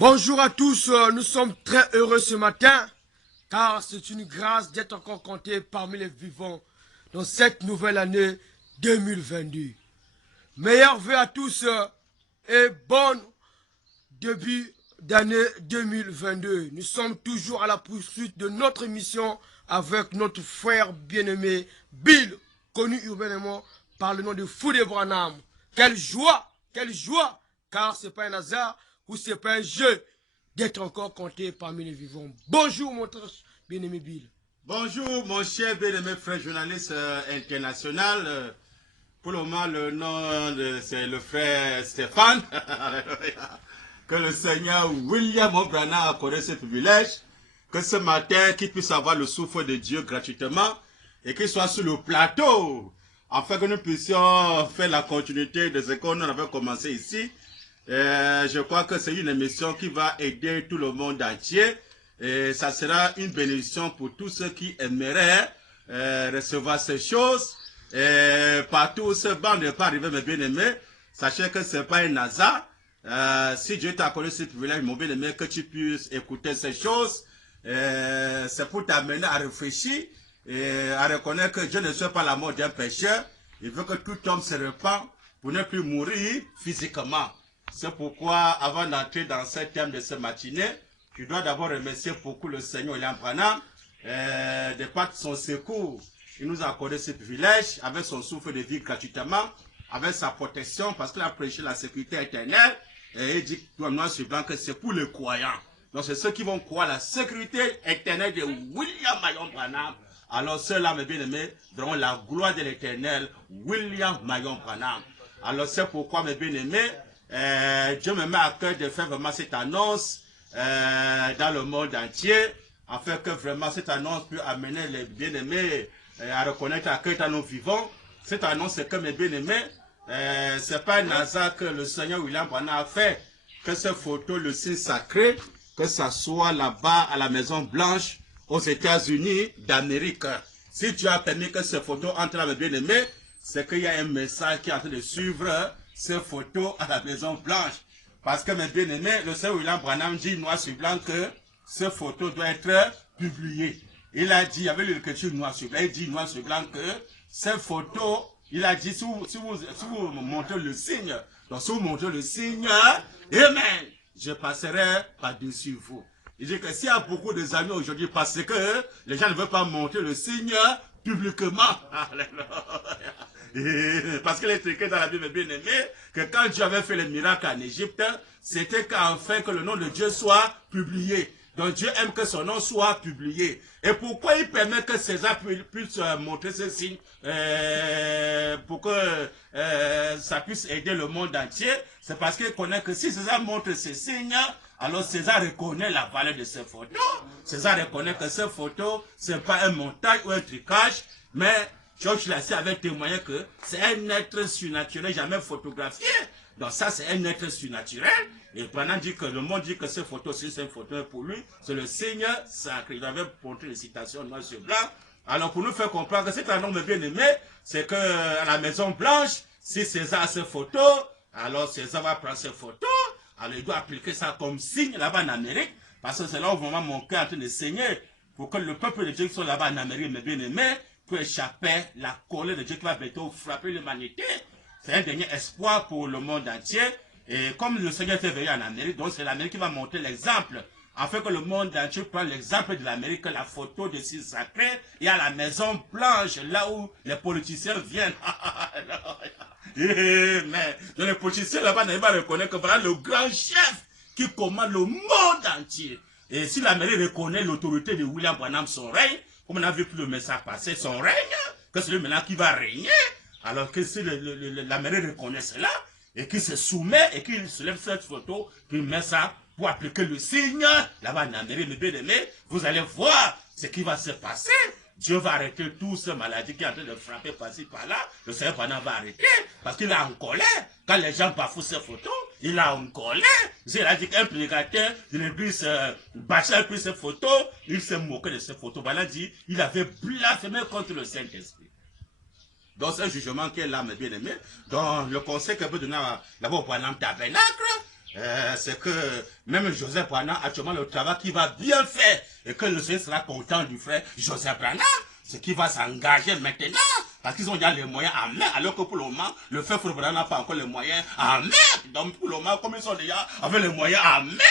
Bonjour à tous, nous sommes très heureux ce matin car c'est une grâce d'être encore compté parmi les vivants dans cette nouvelle année 2022. Meilleurs vœux à tous et bon début d'année 2022. Nous sommes toujours à la poursuite de notre mission avec notre frère bien-aimé Bill, connu urbanement par le nom de Foudé Branham. Quelle joie, car ce n'est pas un hasard ou ce n'est pas un jeu d'être encore compté parmi les vivants. Bonjour mon bien-aimé Bill. Bonjour mon cher bien-aimé frère journaliste international. Pour le moment, le nom c'est le frère Stéphane. Que le Seigneur William Branham accorde ce privilège. Que ce matin, qu'il puisse avoir le souffle de Dieu gratuitement et qu'il soit sur le plateau, afin que nous puissions faire la continuité de ce qu'on avait commencé ici. Je crois que c'est une émission qui va aider tout le monde entier. Et ça sera une bénédiction pour tous ceux qui aimeraient recevoir ces choses. Et partout où ce banc n'est pas arrivé, mes bien-aimés, sachez que ce n'est pas un hasard. Si Dieu t'a accordé ce privilège, mon bien-aimé, que tu puisses écouter ces choses, c'est pour t'amener à réfléchir et à reconnaître que Dieu ne souhaite pas la mort d'un pécheur. Il veut que tout homme se repente pour ne plus mourir physiquement. C'est pourquoi, avant d'entrer dans ce thème de ce matinée, je dois d'abord remercier beaucoup le Seigneur William Branham de par son secours. Il nous a accordé ce privilège avec son souffle de vie gratuitement, avec sa protection, parce qu'il a prêché la sécurité éternelle. Et il dit noir sur blanc que c'est pour les croyants. Donc c'est ceux qui vont croire la sécurité éternelle de William Marion Branham. Alors ceux-là, mes bien-aimés, verront la gloire de l'éternel William Marion Branham. Alors c'est pourquoi, mes bien-aimés, Dieu me met à cœur de faire vraiment cette annonce dans le monde entier, afin que vraiment cette annonce puisse amener les bien-aimés à reconnaître à quel temps nous vivons. Cette annonce, c'est que, mes bien-aimés, c'est pas un hasard que le Seigneur William Branham a fait, que cette photo, le signe sacré, que ça soit là-bas à la Maison Blanche, aux États-Unis d'Amérique. Si tu as permis que cette photo entre là, mes bien-aimés, c'est qu'il y a un message qui est en train de suivre ces photos à la Maison Blanche. Parce que, mes bien-aimés, le Seigneur William Branham dit noir sur blanc que ces photos doivent être publiées. Il a dit, avec l'écriture noir sur blanc, il dit noir sur blanc que ces photos, il a dit, si vous montrez le signe, donc si vous montrez le signe, amen, je passerai par-dessus vous. Il dit que s'il y a beaucoup de amis aujourd'hui, parce que les gens ne veulent pas montrer le signe publiquement, parce qu'il est écrit dans la Bible, bien aimé, que quand Dieu avait fait les miracles en Égypte, c'était qu'enfin que le nom de Dieu soit publié. Donc Dieu aime que son nom soit publié. Et pourquoi il permet que César puisse montrer ce signe pour que ça puisse aider le monde entier? C'est parce qu'il connaît que si César montre ce signe, alors César reconnaît la valeur de ces photos. César reconnaît que ces photos, ce n'est pas un montage ou un trucage, mais Georges Lassie avait témoigné que c'est un être surnaturel jamais photographié. Donc ça, c'est un être surnaturel. Et pendant dit que le monde dit que ces photos, c'est une photo pour lui, c'est le signe sacré. Il avait montré les citations noir sur blanc. Alors pour nous faire comprendre que c'est un homme bien aimé, c'est que à la Maison Blanche, si César a ses photos, alors César va prendre ses photos, alors il doit appliquer ça comme signe là-bas en Amérique, parce que c'est là où vraiment mon cœur est en train de saigner, pour que le peuple de Dieu qui sont là-bas en Amérique, mes bien-aimés, peut échapper la colère de Dieu qui va bientôt frapper l'humanité. C'est un dernier espoir pour le monde entier. Et comme le Seigneur fait veiller en Amérique, donc c'est l'Amérique qui va montrer l'exemple. Afin que le monde entier prenne l'exemple de l'Amérique, la photo de signe sacré, et à la Maison Blanche, là où les politiciens viennent. Mais les politiciens là-bas n'arrivent pas à reconnaître que voilà le grand chef qui commande le monde entier. Et si l'Amérique reconnaît l'autorité de William Branham, son règne, comme on a vu le message passer, son règne, que c'est lui maintenant qui va régner, alors que si l'Amérique reconnaît cela, et qu'il se soumet, et qu'il se lève cette photo, qu'il met ça pour appliquer le signe, là-bas en Amérique, mes bien-aimés, vous allez voir ce qui va se passer. Dieu va arrêter toute cette maladie qui est en train de frapper par-ci, par-là. Le Seigneur Branham va arrêter, parce qu'il est en colère. Quand les gens bafouent ces photos, il est en colère. Il a dit qu'un prédicateur de l'église bâchait un peu ces photos, il s'est moqué de ces photos. Il a dit, il avait blasphémé contre le Saint-Esprit. Donc c'est un jugement qui est là, mes bien-aimés. Donc le conseil que peut donner d'abord au Branham Tabernacle, c'est que même Joseph Branham, actuellement, le travail qu'il va bien faire et que le Seigneur sera content du frère Joseph Branham, c'est qu'il va s'engager maintenant parce qu'ils ont déjà les moyens en main, alors que pour le moment, le frère Branham n'a pas encore les moyens en main. Donc pour le moment, comme ils sont déjà avec les moyens en main,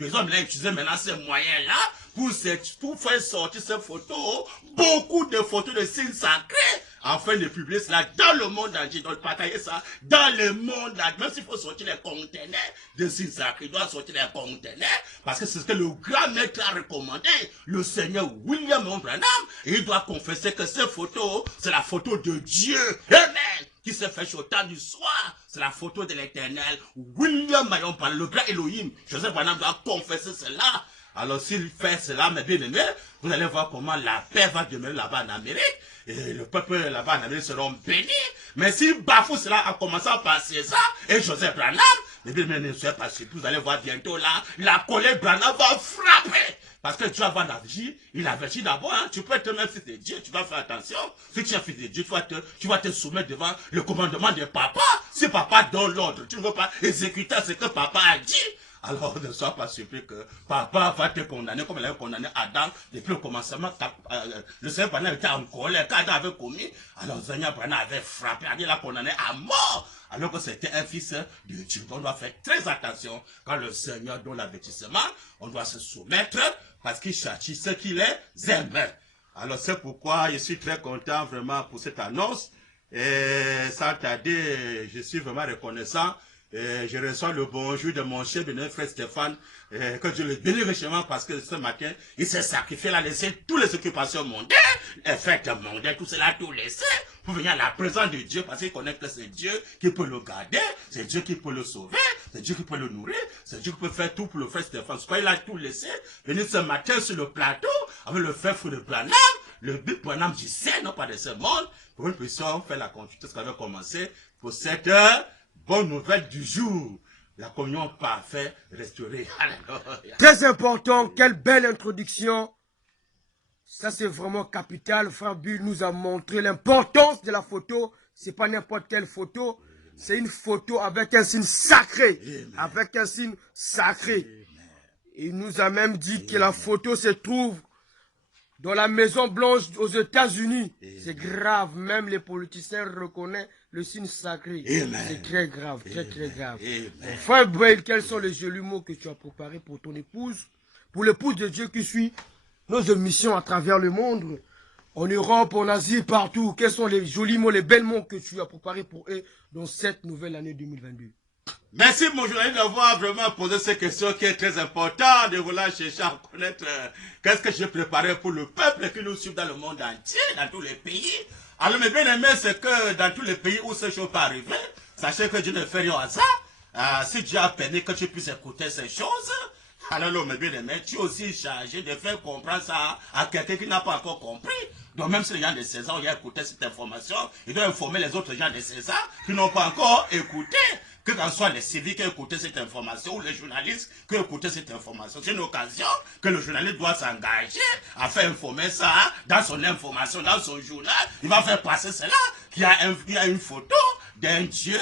ils ont utilisé maintenant ces moyens-là pour faire sortir ces photos, beaucoup de photos de signes sacrés, afin de publier cela dans le monde entier, donc partager ça dans le monde entier, même s'il faut sortir les conteneurs de signes sacrés, il doit sortir les conteneurs, parce que c'est ce que le grand maître a recommandé, le Seigneur William Branham, et il doit confesser que ces photos, c'est la photo de Dieu, Amen, qui se fait au temps du soir, c'est la photo de l'Éternel, William Mayon par le grand Elohim, Joseph Branham doit confesser cela. Alors s'il fait cela, mes bien-aimés, vous allez voir comment la paix va demeurer là-bas en Amérique, et le peuple là-bas en Amérique seront bénis. Mais s'il bafoue cela en commençant par César et Joseph Branham, mes bien-aimés, ne soyez pas surpris, vous allez voir bientôt là, la colère Branham va frapper. Parce que Dieu avant d'agir, il avertit d'abord, hein, tu peux être même fils de Dieu, tu vas faire attention. Si tu es fils de Dieu, tu vas te soumettre devant le commandement de papa. Si papa donne l'ordre, tu ne veux pas exécuter ce que papa a dit. Alors ne sois pas surpris que papa va te condamner comme il avait condamné Adam depuis le commencement. Le Seigneur Branham était en colère quand Adam avait commis. Alors le Seigneur Branham avait frappé, il l'a condamné à mort. Alors que c'était un fils de Dieu. Donc on doit faire très attention quand le Seigneur donne l'avertissement. On doit se soumettre parce qu'il châtie ceux qui les aiment. Alors c'est pourquoi je suis très content vraiment pour cette annonce. Et sans tarder, je suis vraiment reconnaissant. Je reçois le bonjour de mon cher bénévole frère Stéphane, que Dieu le bénisse richement parce que ce matin, il s'est sacrifié, il a laissé toutes les occupations mondaines, les fêtes mondaines, tout cela, tout laissé, pour venir à la présence de Dieu, parce qu'il connaît que c'est Dieu qui peut le garder, c'est Dieu qui peut le sauver, c'est Dieu qui peut le nourrir, c'est Dieu qui peut faire tout pour le frère Stéphane. C'est pourquoi il a tout laissé, venir ce matin sur le plateau, avec le frère de Branham, le but Branham du ciel, non pas de ce monde, pour que nous puissions faire la continuité, ce qu'on avait commencé, pour cette bonne nouvelle du jour, la communion parfaite restaurée. Alléluia. Très important, quelle belle introduction. Ça c'est vraiment capital. Frère Bull nous a montré l'importance de la photo. C'est pas n'importe quelle photo. C'est une photo avec un signe sacré. Amen. Avec un signe sacré. Amen. Il nous a même dit Amen. Que la photo se trouve dans la Maison Blanche aux États-Unis. C'est grave. Même les politiciens reconnaissent le signe sacré. C'est très grave, très très grave. Frère Bull, quels sont les jolis mots que tu as préparés pour ton épouse, pour l'épouse de Dieu qui suit nos émissions à travers le monde, en Europe, en Asie, partout? Quels sont les jolis mots, les belles mots que tu as préparés pour eux dans cette nouvelle année 2022? Merci mon journaliste d'avoir vraiment posé ces questions qui est très important, de vouloir chercher à connaître qu'est-ce que j'ai préparé pour le peuple qui nous suit dans le monde entier, dans tous les pays. Alors mes bien-aimés, c'est que dans tous les pays où ces choses peuvent arriver, sachez que Dieu ne fait rien au hasard. Si Dieu a permis que tu puisses écouter ces choses, alors mes bien-aimés, tu es aussi chargé de faire comprendre ça à quelqu'un qui n'a pas encore compris. Donc même si les gens de 16 ans ont écouté cette information, ils doivent informer les autres gens de 16 ans qui n'ont pas encore écouté. Que ce soit les civils qui ont écouté cette information ou les journalistes qui ont écouté cette information. C'est une occasion que le journaliste doit s'engager à faire informer ça dans son information, dans son journal. Il va faire passer cela, qu'il y a une photo d'un Dieu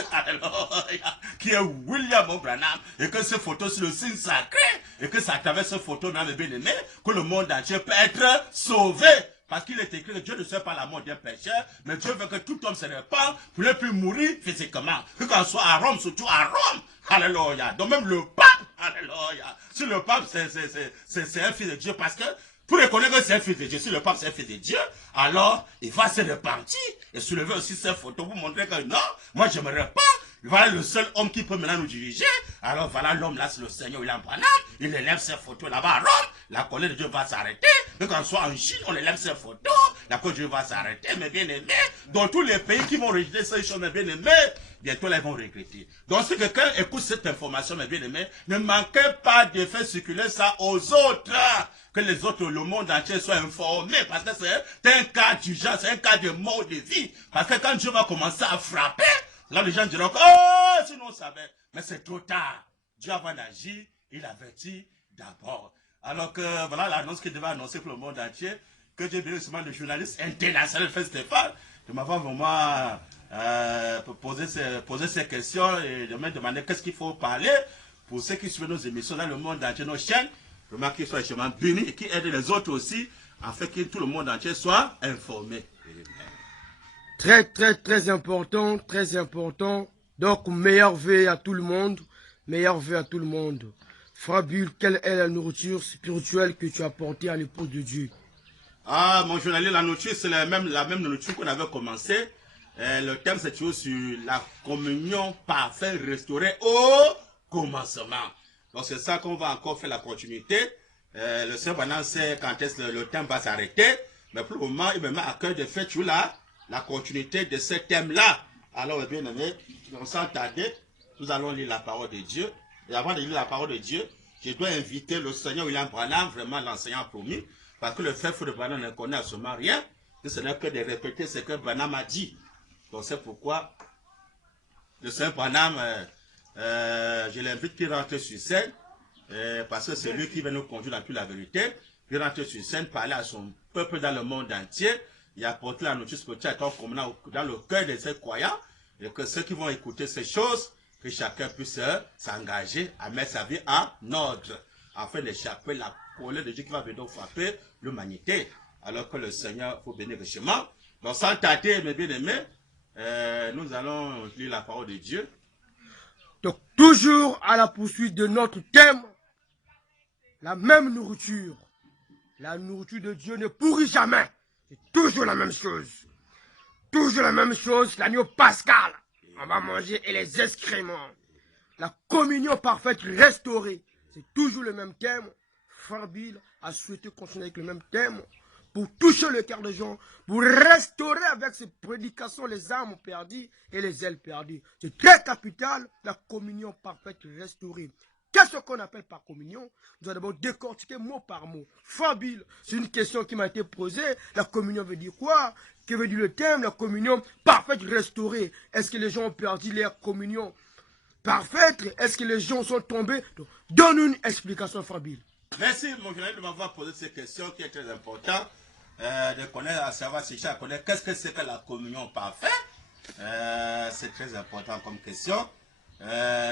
qui est William Branham et que cette photo c'est le signe sacré et que c'est à travers cette photo, dans le bien-aimé, que le monde entier peut être sauvé. Parce qu'il est écrit que Dieu ne sait pas la mort d'un pécheur, mais Dieu veut que tout homme se répande pour ne plus mourir physiquement. Que qu'on soit à Rome, surtout à Rome. Alléluia. Donc même le pape, alléluia. Si le pape c'est un fils de Dieu, parce que pour reconnaître que c'est un fils de Dieu, si le pape c'est un fils de Dieu, alors il va se repentir et soulever aussi ses photos pour montrer que non, moi je me repens. Voilà le seul homme qui peut maintenant nous diriger. Alors voilà l'homme là, c'est le Seigneur William Branham. Il élève ses photos là-bas à Rome. La colère de Dieu va s'arrêter. Que quand on soit en Chine, on élève ses photos. La colère de Dieu va s'arrêter, mes bien-aimés. Dans tous les pays qui vont rejeter ces choses, mes bien-aimés, bientôt là, ils vont regretter. Donc si quelqu'un écoute cette information, mes bien-aimés, ne manquez pas de faire circuler ça aux autres. Que les autres, le monde entier soient informés. Parce que c'est un cas d'urgence, c'est un cas de mort de vie. Parce que quand Dieu va commencer à frapper, là, les gens diront que, oh, sinon on savait. Mais c'est trop tard. Dieu, avant d'agir, il avertit d'abord. Alors que, voilà l'annonce qu'il devait annoncer pour le monde entier, que Dieu bénisse le journaliste international, fait Stéphane, de m'avoir vraiment posé ces questions et de me demander qu'est-ce qu'il faut parler pour ceux qui suivent nos émissions dans le monde entier, nos chaînes, vraiment qu'ils soient extrêmement bénis et qui aident les autres aussi, afin que tout le monde entier soit informé. Très, très, très important, très important. Donc, meilleur vœu à tout le monde. Meilleur vœu à tout le monde. Frère Bull, quelle est la nourriture spirituelle que tu as apportée à l'épouse de Dieu? Ah, mon journalier, la nourriture, c'est la même nourriture qu'on avait commencé. Le thème, c'est toujours sur la communion parfaite restaurée au commencement. Donc, c'est ça qu'on va encore faire la continuité. Le Seigneur Branham sait quand est-ce que le thème va s'arrêter. Mais pour le moment, il me met à cœur de faire toujours la continuité de ce thème-là. Alors, bien aimé, sans tarder, nous allons lire la parole de Dieu. Et avant de lire la parole de Dieu, je dois inviter le Seigneur William Branham, vraiment l'enseignant promis, parce que le frère de Branham ne connaît absolument rien. Ce n'est que de répéter ce que Branham a dit. Donc c'est pourquoi le Seigneur Branham, je l'invite qu'il rentre sur scène, parce que c'est lui qui va nous conduire dans toute la vérité. Il rentre sur scène, parler à son peuple dans le monde entier, et apporter la notice spirituelle dans le cœur de ses croyants, et que ceux qui vont écouter ces choses, que chacun puisse s'engager à mettre sa vie en ordre, afin d'échapper la colère de Dieu qui va venir frapper l'humanité. Alors que le Seigneur, faut bénir richement. Donc sans tarder, mes bien-aimés, nous allons lire la parole de Dieu. Donc toujours à la poursuite de notre thème, la même nourriture. La nourriture de Dieu ne pourrit jamais. C'est toujours la même chose. Toujours la même chose, l'agneau pascal. On va manger et les excréments. La communion parfaite restaurée. C'est toujours le même thème. Frère Bill a souhaité continuer avec le même thème pour toucher le cœur des gens, pour restaurer avec ses prédications les âmes perdues et les ailes perdues. C'est très capital, la communion parfaite restaurée. Qu'est-ce qu'on appelle par communion? Nous allons d'abord décortiquer mot par mot. Frère Bill, c'est une question qui m'a été posée. La communion veut dire quoi? Que veut dire le thème? La communion parfaite restaurée. Est-ce que les gens ont perdu leur communion parfaite? Est-ce que les gens sont tombés? Donne une explication, Frère Bill. Merci, mon journaliste, de m'avoir posé cette question qui est très importante. De connaître, à savoir si chacun connaît qu'est-ce que c'est que la communion parfaite. C'est très important comme question.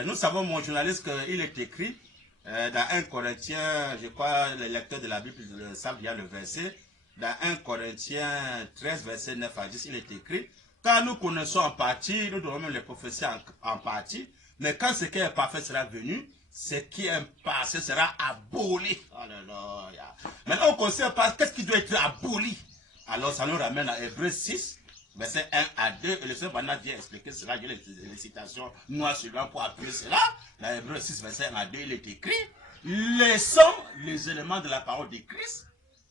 Nous savons, mon journaliste, qu'il est écrit dans 1 Corinthiens, je crois, les lecteurs de la Bible savent bien le verset. Dans 1 Corinthiens 13, verset 9 à 10, il est écrit: quand nous connaissons en partie, nous devons même les prophéties en partie, mais quand ce qui est parfait sera venu, ce qui est passé sera aboli. Alléluia. Maintenant, on ne considère pas qu'est-ce qui doit être aboli. Alors, ça nous ramène à Hébreux 6, verset 1 à 2. Et le Seigneur Branham vient expliquer cela. J'ai les citations noires suivantes pour appuyer cela. Dans Hébreux 6, verset 1 à 2, il est écrit: laissons les éléments de la parole de Christ,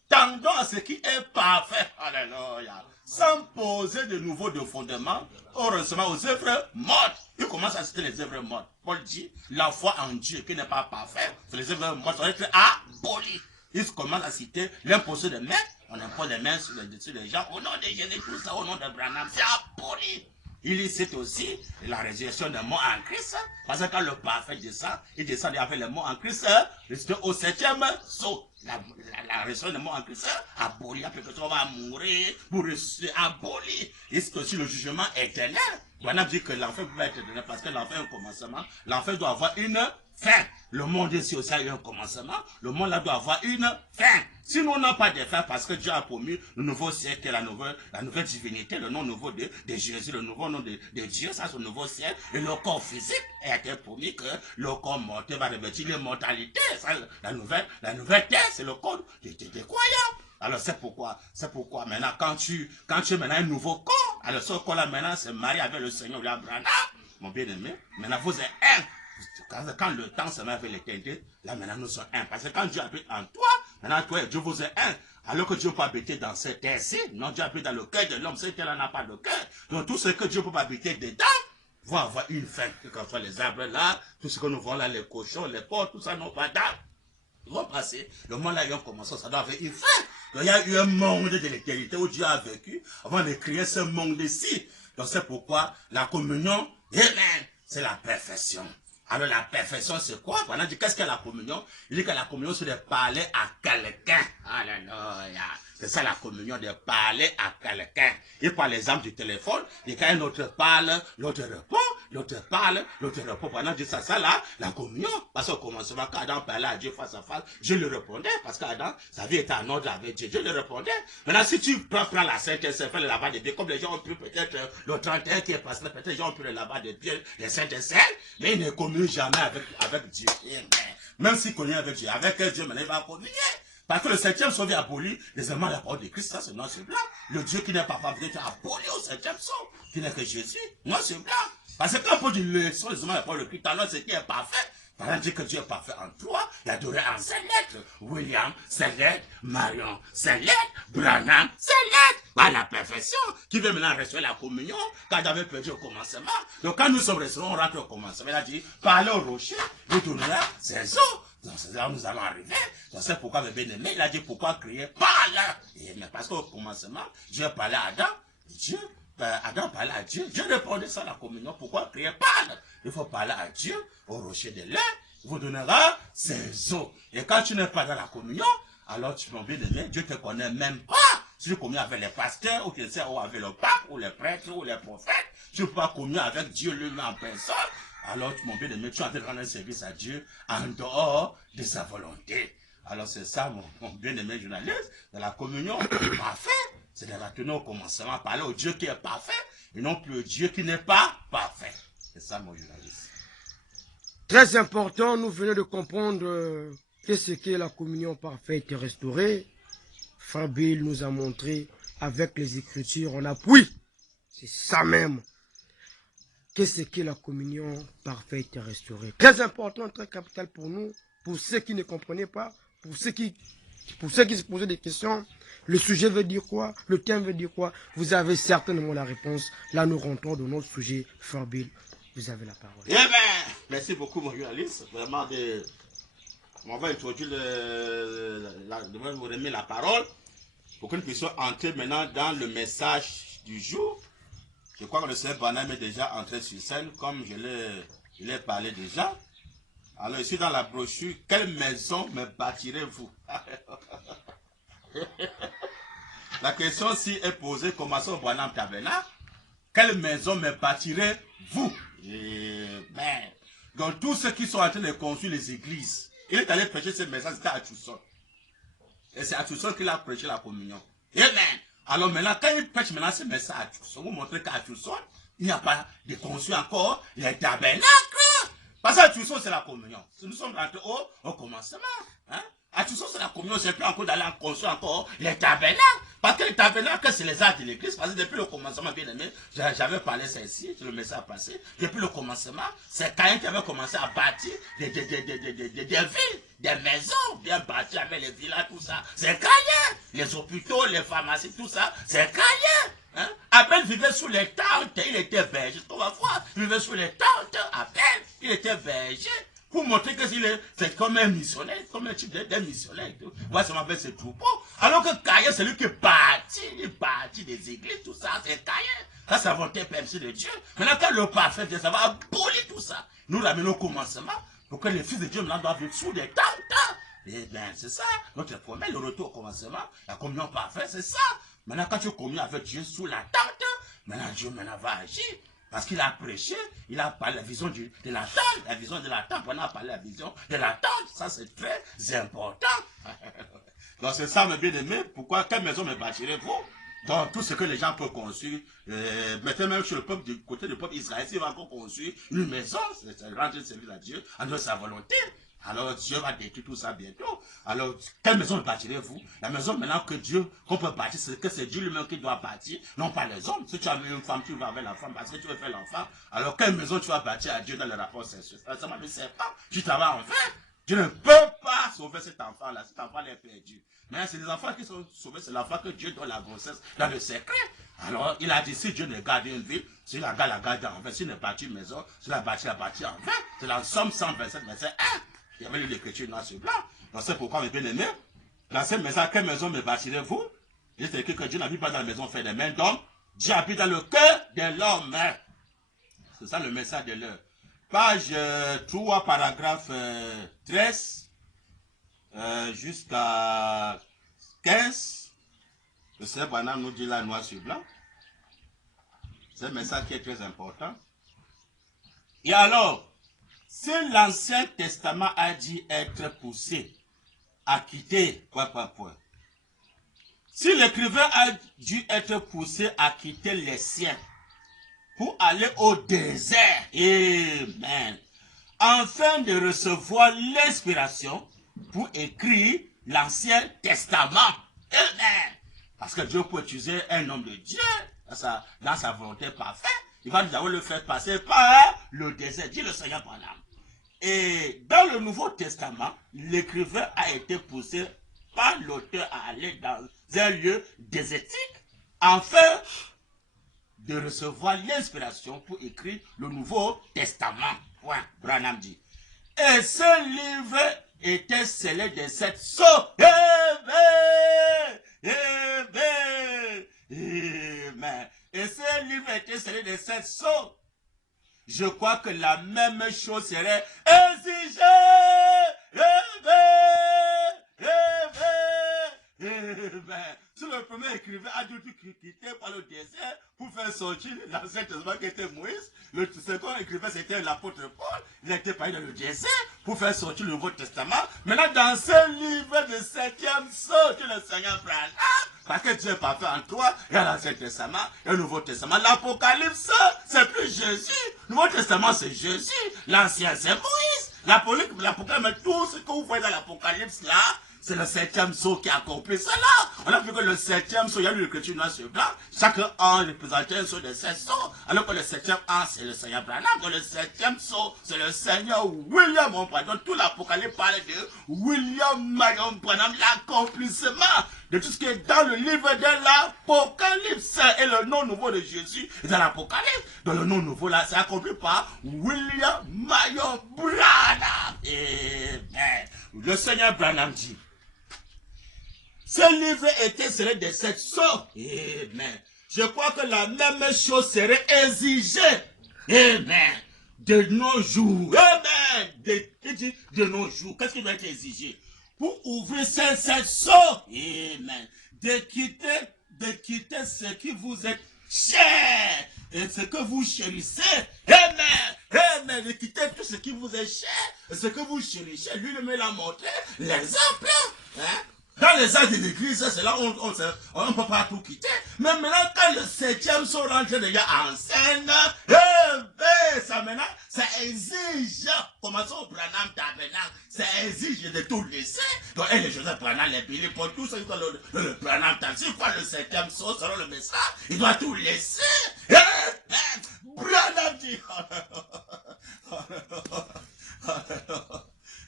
tendons à ce qui est parfait. Alléluia. Sans poser de nouveaux fondements, heureusement aux œuvres mortes. Il commence à citer les œuvres mortes. Paul dit, la foi en Dieu qui n'est pas parfaite, les œuvres mortes doivent être abolies. Il commence à citer l'imposition de mains. On impose les mains sur les gens. Au nom de Jésus, tout ça, au nom de Branham, c'est aboli. Il cite aussi la résurrection des morts en Christ. Parce que quand le parfait descend, il descend avec les morts en Christ, au 7e saut. La résurrection des morts en Christ abolie. Après que on va mourir pour ressusciter, abolie. Et c'est aussi le jugement éternel. Branham dit que l'enfer peut être éternel parce que l'enfer a un commencement. L'enfer doit avoir une fin. Le monde ici aussi a un commencement. Le monde là doit avoir une fin. Si nous n'avons pas de fin, parce que Dieu a promis le nouveau siècle, la nouvelle divinité, le nom nouveau de Jésus, le nouveau nom de Dieu, ça c'est le nouveau ciel. Et le corps physique a été promis que le corps mortel va revêtir l'immortalité. La nouvelle terre, c'est le corps des croyants. Alors c'est pourquoi maintenant, quand tu es maintenant un nouveau corps, alors ce corps là maintenant c'est marié avec le Seigneur Abraham, mon bien-aimé, maintenant vous êtes un. Quand le temps se met avec l'éternité, là maintenant nous sommes un. Parce que quand Dieu habite en toi, maintenant toi et Dieu vous êtes un. Alors que Dieu peut habiter dans cette terre-ci, non, Dieu habite dans le cœur de l'homme, cette terre-là n'a pas de cœur. Donc tout ce que Dieu peut habiter dedans, va avoir une fin. Que ce soit les arbres là, tout ce que nous voyons là, les cochons, les porcs, tout ça n'ont pas d'âme. Ils vont passer. Le monde là, ils ont commencé, ça doit avoir une fin. Donc il y a eu un monde de l'éternité où Dieu a vécu avant de créer ce monde-ci. Donc c'est pourquoi la communion, amen, c'est la perfection. Alors la perfection c'est quoi? On a dit qu'est-ce que la communion? Il dit que la communion c'est de parler à quelqu'un. Alléluia. C'est ça la communion, de parler à quelqu'un. Il prend l'exemple du téléphone, et quand un autre parle, l'autre répond, l'autre parle, l'autre répond. Pendant que ça là, la communion. Parce qu'au commencement, quand Adam parlait à Dieu face à face, Dieu le répondait. Parce qu'Adam, sa vie était en ordre avec Dieu. Dieu le répondait. Maintenant, si tu prends la Sainte-Seine, faire le lavage de pieds, comme les gens ont pu peut-être, le 31 qui est passé, peut-être les gens ont pu le lavage de pieds, les Sainte-Seine, mais ils ne communient jamais avec Dieu. Même s'ils communient avec Dieu, avec Dieu, maintenant, il va communier. Parce que le 7e son vient abolir les éléments de la parole de Christ, ça c'est noir sur blanc. Le Dieu qui n'est pas parfait, qui a aboli au 7e son, qui n'est que Jésus, noir sur blanc. Parce que quand on dit les éléments de la parole de Christ, alors c'est qui est parfait. Par exemple, dire que Dieu est parfait en toi, il a donné en 7 lettres. William, 7 lettres. Marion, 7 lettres. Branham, 7 lettres. Voilà la perfection. Qui veut maintenant recevoir la communion, quand j'avais perdu au commencement. Donc quand nous sommes restés, on rentre au commencement. Il a dit, parlez au rocher, il donnera ses eaux. Donc c'est là où nous allons arriver. Je sais pourquoi le bien-aimé, il a dit pourquoi crier parle. Mais parce qu'au commencement, Dieu parlait à Adam. Adam parlait à Dieu. Dieu répondait ça à la communion. Pourquoi crier parle? Il faut parler à Dieu, au rocher de l'air. Il vous donnera ses eaux. Et quand tu n'es pas dans la communion, alors tu m'as bien-aimé, Dieu te connaît même pas. Si tu communies avec les pasteurs, ou tu sais, ou avec le pape, ou les prêtres, ou les prophètes, tu ne peux pas communier avec Dieu lui-même en personne. Alors, mon bien-aimé, tu es en train de rendre un service à Dieu en dehors de sa volonté. Alors, c'est ça, mon bien-aimé journaliste, dans la communion parfaite, c'est de retourner au commencement, parler au Dieu qui est parfait, et non plus au Dieu qui n'est pas parfait. C'est ça, mon journaliste. Très important, nous venons de comprendre qu'est-ce qu'est la communion parfaite et restaurée. Frère Bill nous a montré avec les Écritures, on appuie. C'est ça même. Qu'est-ce qu'est la communion parfaite et restaurée? Très important, très capital pour nous, pour ceux qui ne comprenaient pas, pour ceux qui se posaient des questions. Le sujet veut dire quoi? Le thème veut dire quoi? Vous avez certainement la réponse. Là, nous rentrons dans notre sujet. Frère Bill, vous avez la parole. Eh bien, merci beaucoup, mon journaliste. Vraiment, on va introduire vous remettre la parole pour que nous puissions entrer maintenant dans le message du jour. Je crois que le Seigneur Branham est déjà entré sur scène, comme je l'ai parlé déjà. Alors, ici dans la brochure, quelle maison me bâtirez-vous? La question ci est posée, commençons au Branham Tabernacle. Quelle maison me bâtirez-vous? Donc, tous ceux qui sont en train de construire les églises, il est allé prêcher cette message, c'était à Tucson. Et c'est à Tucson qu'il a prêché la communion. Amen. Alors maintenant, quand il prêche maintenant ce message à Tucson, vous montrez qu'à Tucson, il n'y a pas de construit encore les tabernacles. Parce qu'à Tucson, c'est la communion. Nous sommes rentrés au commencement. Hein? À Tucson, c'est la communion, c'est plus encore d'aller en construire encore les tabernacles. Parce que les tabernacles, c'est les actes de l'église. Parce que depuis le commencement, bien aimé, j'avais parlé ça ici, le message passé. Depuis le commencement, c'est Caïn qui avait commencé à bâtir des villes, des maisons, bien bâties avec les villas, tout ça. C'est Caïn. Les hôpitaux, les pharmacies, tout ça, c'est Caïn. Hein? Abel vivait sous les tentes, il était berger. On va voir, il vivait sous les tentes, Abel, il était berger. Pour montrer que c'est comme un missionnaire, comme un type de missionnaire. Moi, ça m'appelle ce troupeau. Alors que Caïn, c'est lui qui bâtit des églises, tout ça, c'est Caïn. Ça, c'est la volonté permise de Dieu. Maintenant, quand le parfait Dieu, ça va abolir tout ça. Nous ramenons au commencement, pour que les fils de Dieu maintenant doivent vivre sous des tentes. Et bien, c'est ça. Notre promesse, le retour au commencement, la communion parfaite, c'est ça. Maintenant, quand tu communies avec Dieu sous la tente, maintenant Dieu va agir. Parce qu'il a prêché, il a parlé de la vision de la tente. La vision de la tente, on a parlé de la vision de la tente. Ça, c'est très important. Donc, c'est ça, mes bien-aimés. Pourquoi, quelle maison me bâtirez-vous? Donc, tout ce que les gens peuvent construire, mettez même sur le peuple, du côté du peuple Israël, s'il va encore construire une maison, c'est rendre service à Dieu, en dehors de sa volonté. Alors Dieu va détruire tout ça bientôt. Alors, quelle maison bâtirez-vous? La maison maintenant qu'on peut bâtir, c'est que c'est Dieu lui-même qui doit bâtir, non pas les hommes. Si tu as une femme, tu vas avec la femme parce que tu veux faire l'enfant. Alors, quelle maison tu vas bâtir à Dieu dans le rapport sexuel? Ça m'a dit, c'est pas. Tu travailles en fait. Dieu ne peut pas sauver cet enfant-là. Cet enfant est perdu. Mais c'est des enfants qui sont sauvés. C'est l'enfant que Dieu donne la grossesse dans le secret. Alors, il a dit, si Dieu ne garde une ville, si la garde en vain, s'il ne bâtit une maison, s'il la bâtit en vain. C'est dans Somme 127, verset 1. Il y avait l'écriture noir sur blanc. Donc c'est pourquoi, mes bien-aimés, dans cette maison, quelle maison me bâtirez-vous? Il est écrit que Dieu n'habite pas dans la maison faite des mains d'hommes. Dieu habite dans le cœur de l'homme. C'est ça le message de l'heure. Page 3, paragraphe 13, jusqu'à 15. Le Seigneur Branham nous dit là noir sur blanc. C'est un message qui est très important. Et alors, si l'Ancien Testament a dit être poussé à quitter, si l'écrivain a dû être poussé à quitter les siens pour aller au désert, amen, afin de recevoir l'inspiration pour écrire l'Ancien Testament, amen. Parce que Dieu peut utiliser un homme de Dieu dans sa volonté parfaite. Il va nous avoir le faire passer par le désert, dit le Seigneur Branham. Et dans le Nouveau Testament, l'écrivain a été poussé par l'auteur à aller dans un lieu désertique afin de recevoir l'inspiration pour écrire le Nouveau Testament. Point. Branham dit. Et ce livre était scellé de 7 sceaux. Amen. Amen. Amen. Et ce livre était scellé de 7 sceaux. Je crois que la même chose serait exigée. Si le premier écrivain a dû quitter par le désert pour faire sortir l'Ancien Testament qui était Moïse, le second écrivain c'était l'apôtre Paul, il était parti dans le désert pour faire sortir le Nouveau Testament. Maintenant dans ce livre de 7e sceau que le Seigneur prend là, parce que Dieu est parfait en toi, il y a l'Ancien Testament et le Nouveau Testament. L'Apocalypse, c'est plus Jésus. Le Nouveau Testament, c'est Jésus. L'Ancien, c'est Moïse. L'Apocalypse, tout ce que vous voyez dans l'Apocalypse là, c'est le 7e sceau qui a accompli cela. On a vu que le 7e sceau, il y a l'écriture noir sur blanc. Chaque an représentait un sceau de 7 sceaux. Alors que le 7e an, c'est le Seigneur Branham. Donc le 7e sceau, c'est le Seigneur William Branham. Donc tout l'Apocalypse parle de William Marion Branham, l'accomplissement de tout ce qui est dans le livre de l'Apocalypse. Et le nom nouveau de Jésus est dans l'Apocalypse. Donc le nom nouveau là, c'est accompli par William Marion Branham. Amen. Le Seigneur Branham dit, ce livre était scellé de 7 sceaux. Amen. Je crois que la même chose serait exigée. Amen. De nos jours. Amen. De nos jours. Qu'est-ce qui doit être exigé? Pour ouvrir ces 7 sceaux. Amen. De quitter ce qui vous est cher et ce que vous chérissez. Amen. Amen. De quitter tout ce qui vous est cher et ce que vous chérissez. Lui-même l'a montré. L'exemple. Hein? Dans les actes de l'église, c'est là où on ne peut pas tout quitter. Mais maintenant, quand le 7e sceau rentre déjà en scène, ça exige, commençons au Branham Tabernacle, ça exige de tout laisser. Donc, et les Joseph Branham, les Billy, pour tout ça, le Branham Tabernacle, s'il voit le 7e sceau selon le message, il doit tout laisser. Branham dit,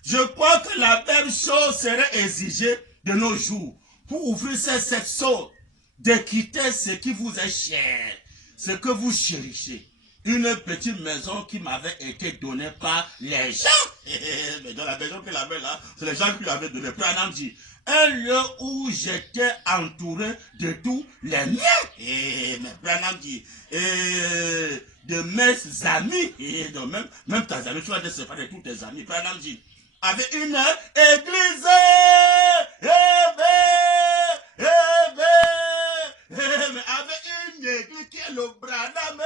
je crois que la même chose serait exigée de nos jours, pour ouvrir ces 7 sceaux, de quitter ce qui vous est cher, ce que vous chérissez. Une petite maison qui m'avait été donnée par les gens. Mais dans la maison qu'il avait là, c'est les gens qui lui avaient donné. Branham dit, un lieu où j'étais entouré de tous les miens. Mais Branham dit, de mes amis, et de même tes amis, tu vas te séparer de tous tes amis. Branham dit, avec une église. Mais avec une église qui est le Branham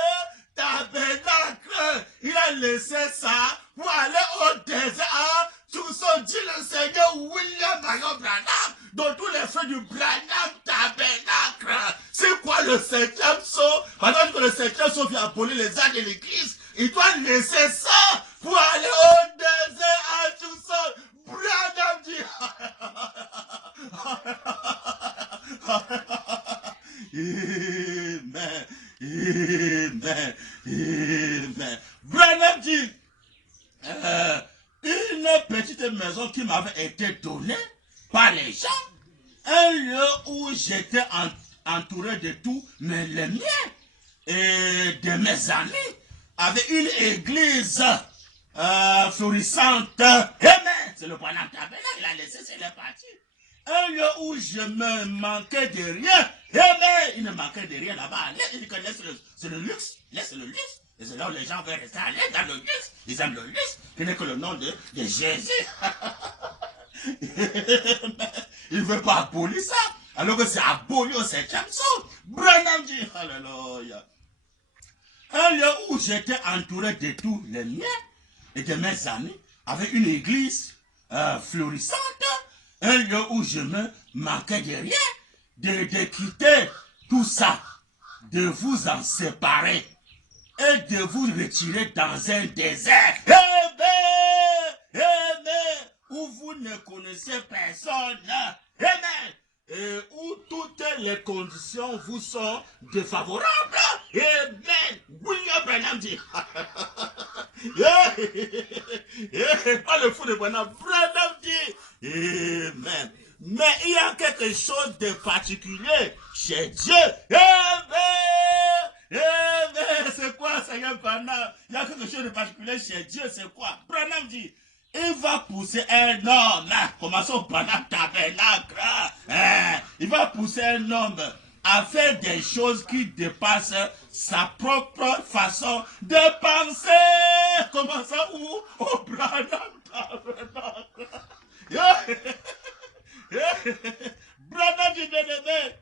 Tabernacle. Il a laissé ça pour aller au désert. Tout ça dit le Seigneur William Marion Branham. Dans tous les feux du Branham Tabernacle. C'est quoi le 7e sceau? Pendant que le 7e sceau vient abolir les actes de l'église, il doit laisser ça pour aller au désert à tout ça. Branham dit. Amen. Amen. Amen. Branham dit, une petite maison qui m'avait été donnée par les gens, un lieu où j'étais entouré de tous les miens et de mes amis, avec une église florissante. Amen. C'est le Branham Tabernacle, il a laissé, c'est les parties. Un lieu où je me manquais de rien. Amen. Il ne manquait de rien là-bas. Il dit que c'est le luxe. Laisse le luxe. Et c'est là où les gens veulent rester à l'aise dans le luxe. Ils aiment le luxe. Ce n'est que le nom de Jésus. Il ne veut pas abolir ça. alors que c'est aboli au 7e saut. Branham dit, alléluia. Un lieu où j'étais entouré de tous les miens et de mes amis, avec une église florissante, un lieu où je me manquais de rien, de quitter tout ça, de vous en séparer et de vous retirer dans un désert. Où vous ne connaissez personne. Amen. Et où toutes les conditions vous sont défavorables. Amen. William Branham dit. Pas le fou de Branham. Branham dit. Amen. Mais il y a quelque chose de particulier chez Dieu. Amen. Amen. C'est quoi, Seigneur Branham? Il y a quelque chose de particulier chez Dieu. C'est quoi? Branham dit. Il va pousser un homme, commençons par la tabernacle, il va pousser un homme à faire des choses qui dépassent sa propre façon de penser. Commençons où? Au Branham tabernacle. Branham dit bien-aimé.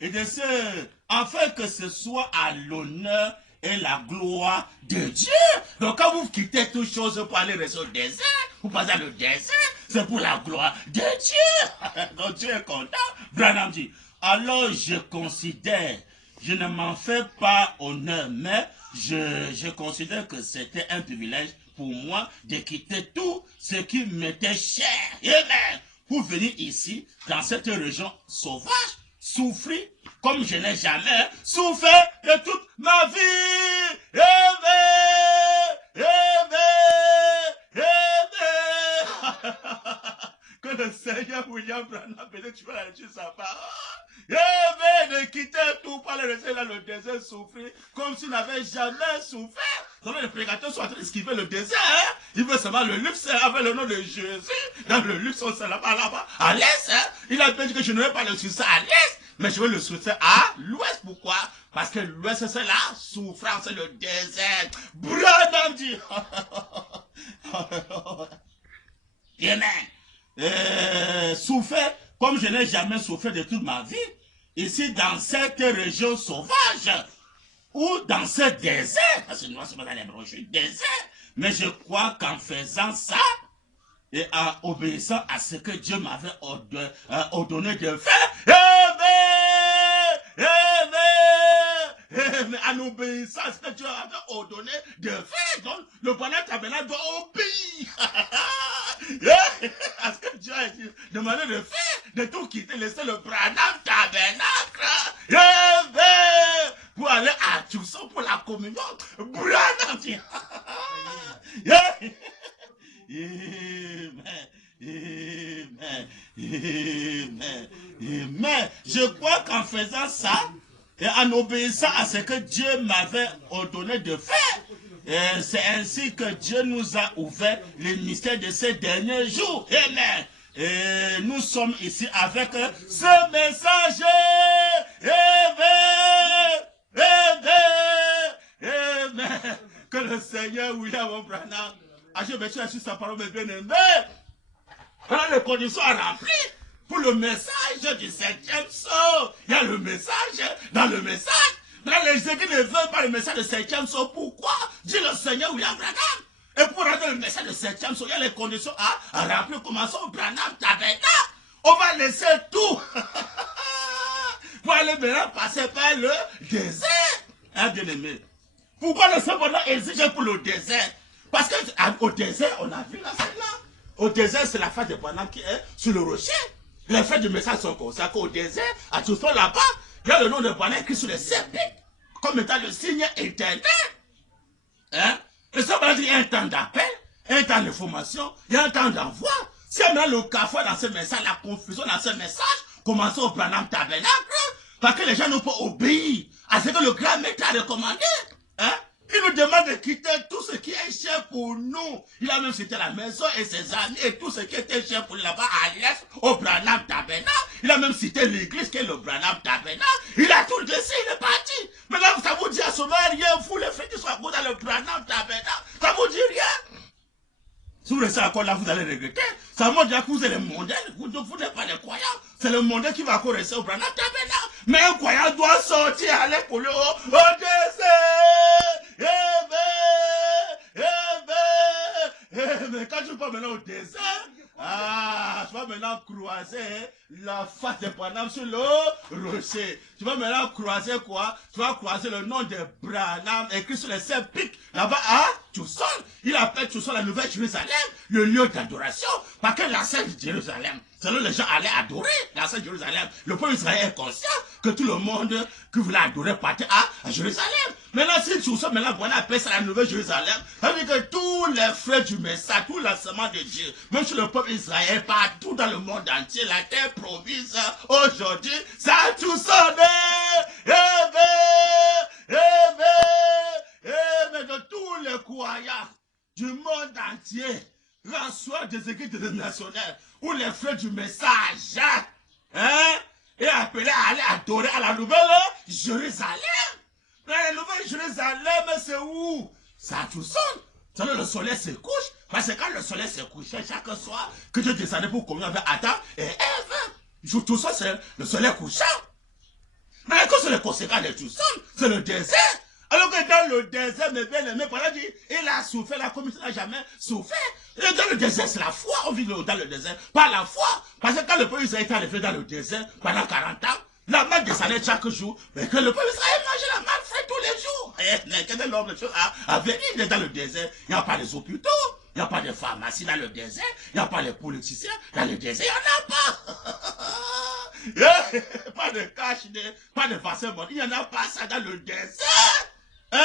Et de ce, afin que ce soit à l'honneur et la gloire de Dieu. Donc quand vous quittez toutes choses pour aller rester au désert, vous passez le désert, c'est pour la gloire de Dieu. Donc Dieu est content. Branham dit, alors je considère, je ne m'en fais pas honneur, mais je considère que c'était un privilège pour moi de quitter tout ce qui m'était cher. Amen. Pour venir ici, dans cette région sauvage, souffrir comme je n'ai jamais souffert de toute ma vie. Amen. Amen. Amen. Que le Seigneur William Branham bénisse, tu vas la dire sa parole. Amen. De quitter tout pour aller rester dans le désert souffrir comme s'il n'avait jamais souffert. Donc les prédicateurs sont en train d'esquiver le désert. Hein? Il veut seulement le luxe avec le nom de Jésus. Dans le luxe, on s'est là-bas, à l'est. Hein? Il a bien dit que je n'aurais pas le succès à l'est. Mais je veux le succès à l'ouest. Pourquoi? Parce que l'ouest, c'est la souffrance, c'est le désert. Branham dit. Amen. Souffert comme je n'ai jamais souffert de toute ma vie. Ici, dans cette région sauvage. Ou dans ce désert. Parce que nous sommes dans les brochures désert. Mais je crois qu'en faisant ça, et en obéissant à ce que Dieu m'avait ordonné de faire, en obéissant à ce que Dieu avait ordonné de faire, donc le Branham tabernacle doit obéir à ce que Dieu a demandé de faire, de tout quitter, laisser le Branham tabernacle pour aller à Tucson pour la communion. Branham dit Amen. Amen. Amen. Amen. Je crois qu'en faisant ça, et en obéissant à ce que Dieu m'avait ordonné de faire, c'est ainsi que Dieu nous a ouvert les mystères de ces derniers jours. Amen. Et nous sommes ici avec ce message. Amen. Amen. Amen. Que le Seigneur William Branham a sur sa parole, mes bien-aimés. Voilà les conditions à remplir pour le message du 7e saut. Il y a le message dans le message. Dans les églises ne veulent pas le message du 7e saut. Pourquoi? Dit le Seigneur William Branham. Et pour rendre le message du 7e saut, il y a les conditions à remplir. Commençons au Branham tabernacle. On va laisser tout. Pour aller maintenant passer par le désert. Hein, bien-aimé. Pourquoi le Seigneur exige pour le désert? Parce qu'au désert, on a vu la scène là. Au désert, c'est la fête de Branham qui est sur le rocher. Les fêtes du message sont comme ça. Qu'au désert, à tout ça là-bas, il y a le nom de Branham écrit sur les serpents, comme étant le signe éternel. Hein? Et ça, il y a un temps d'appel, un temps d'information, il y a un temps d'envoi. Si on a le café dans ce message, la confusion dans ce message, commençons au Branham tabernacle, parce que les gens n'ont pas obéi à ce que le grand maître a recommandé. Hein? Il nous demande de quitter tout ce qui est cher pour nous. Il a même cité la maison et ses amis et tout ce qui était cher pour lui là-bas à l'est, au Branham tabernacle. Il a même cité l'église qui est le Branham tabernacle. Il a tout laissé, il est parti. Maintenant, ça vous dit à ce moment rien, vous les faites qui sont dans le Branham tabernacle. Ça vous dit rien. Si vous restez encore là, vous allez regretter. Ça montre que vous êtes les mondains, vous n'êtes pas les croyants. C'est le monde qui va encore rester au Branham Tabernacle. Mais un croyant doit sortir, aller pour le haut, au désert. Mais quand tu vas maintenant au désert, tu vas maintenant croiser la face de Branham sur le rocher. Tu vas maintenant croiser quoi? Tu vas croiser le nom de Branham écrit sur les 5 pics là-bas à Tucson. Il appelle Tucson la Nouvelle Jérusalem, le lieu d'adoration. Parce que la Sainte Jérusalem, c'est là où les gens allaient adorer la Sainte Jérusalem. Le peuple israélien est conscient que tout le monde qui voulait adorer partait à Jérusalem. Maintenant, si Tucson, maintenant, on appelle ça la Nouvelle Jérusalem, ça veut dire que tous les frères du Messiah, tous les sements de Dieu, même sur le peuple israélien, partout dans le monde entier, la terre promise aujourd'hui, ça a tout sonné. De tous les croyants du monde entier, reçoivent des églises nationales où les frères du message est appelé à aller adorer à la Nouvelle Jérusalem. Mais la Nouvelle Jérusalem, c'est où? Ça a tout sonne. C'est là le soleil se couche. Parce que quand le soleil se couche, chaque soir, que Dieu descendait pour communier avec Adam et Ève. Tout ça, c'est le soleil couchant. Mais que c'est les conséquences de tout ça? C'est le désert. Alors que dans le désert, mes bien-aimés, voilà, dit, il a souffert, la communauté n'a jamais souffert. Et dans le désert, c'est la foi. On vit dans le désert par la foi. Parce que quand le peuple israélien est arrivé dans le désert pendant 40 ans, la manne descendait chaque jour, mais que le peuple israélien mangeait la manne fraîche tous les jours. Et quand l'homme a venu dans le désert, il n'y a pas les hôpitaux, il n'y a pas de pharmacie dans le désert, il n'y a pas les politiciens dans le désert, il n'y en a pas. Pas de cash, pas de vaccin, il n'y en a pas ça dans le désert. Il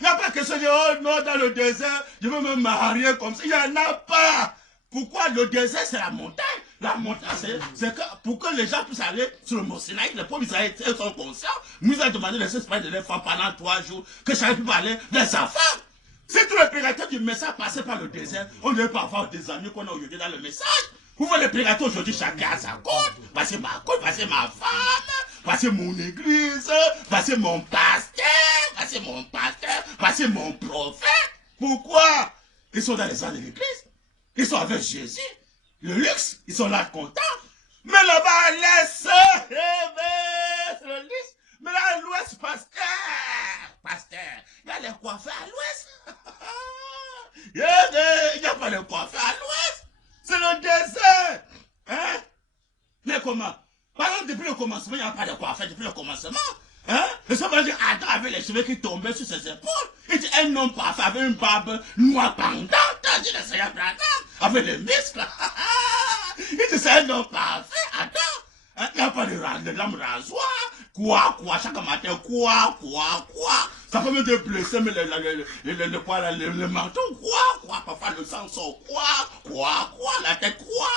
n'y a pas question de oh non, dans le désert, je veux me marier comme ça. Il n'y en a pas. Pourquoi le désert, c'est la montagne? La montagne, c'est pour que les gens puissent aller sur le mont Sinaï, les pauvres Israéliens sont conscients. Nous avons demandé de s'espérer de les femmes pendant 3 jours, que chacun puisse aller vers sa femme. Si tous les prédateurs du message passaient par le désert, on ne devait pas avoir des amis qu'on a aujourd'hui dans le message. Vous voyez les prédateurs aujourd'hui, chacun à sa côte. Voici ma côte, voici ma femme, voici mon église, voici mon pasteur, voici mon pasteur, voici mon prophète. Pourquoi? Ils sont dans les ans de l'église. Ils sont avec Jésus. Le luxe, ils sont là contents. Mais là-bas, laisse, c'est le luxe. Mais là, à l'ouest, pasteur, il y a les coiffeurs à l'ouest. Il n'y a pas de coiffeurs à l'ouest. C'est le désert. Hein? Mais comment? Par exemple, depuis le commencement, il n'y a pas de coiffeur depuis le commencement. Hein? Le sauvage dit Adam avait les cheveux qui tombaient sur ses épaules. Il dit un homme parfait avec une barbe noire pendante. Il dit le Seigneur Branham avec les muscles. Il dit c'est un homme parfait, Adam. Il n'y a pas de lame rasoir. Quoi, chaque matin, quoi. Ça peut me blesser, mais le menton, quoi, parfois le sang sort, quoi, la tête, quoi.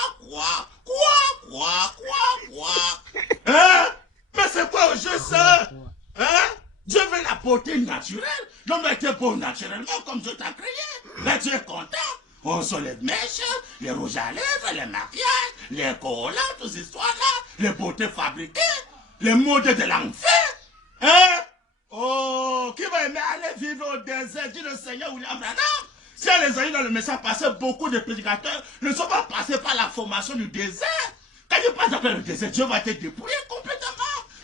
Hein? Mais c'est quoi au jeu ça? Hein? Dieu veut la beauté naturelle. L'homme a été beau naturellement comme Dieu t'a créé. Là, Dieu est content. On sort les mèches, les rouges à lèvres, les maquillages, les collants, toutes ces histoires-là, les beautés fabriquées, les modes de l'enfer. Hein? Oh, qui va aimer aller vivre au désert, dit le Seigneur William Branham? Si les années dans le message passé, beaucoup de prédicateurs ne sont pas passés par la formation du désert. Quand tu passes après le désert, Dieu va te dépouiller complètement.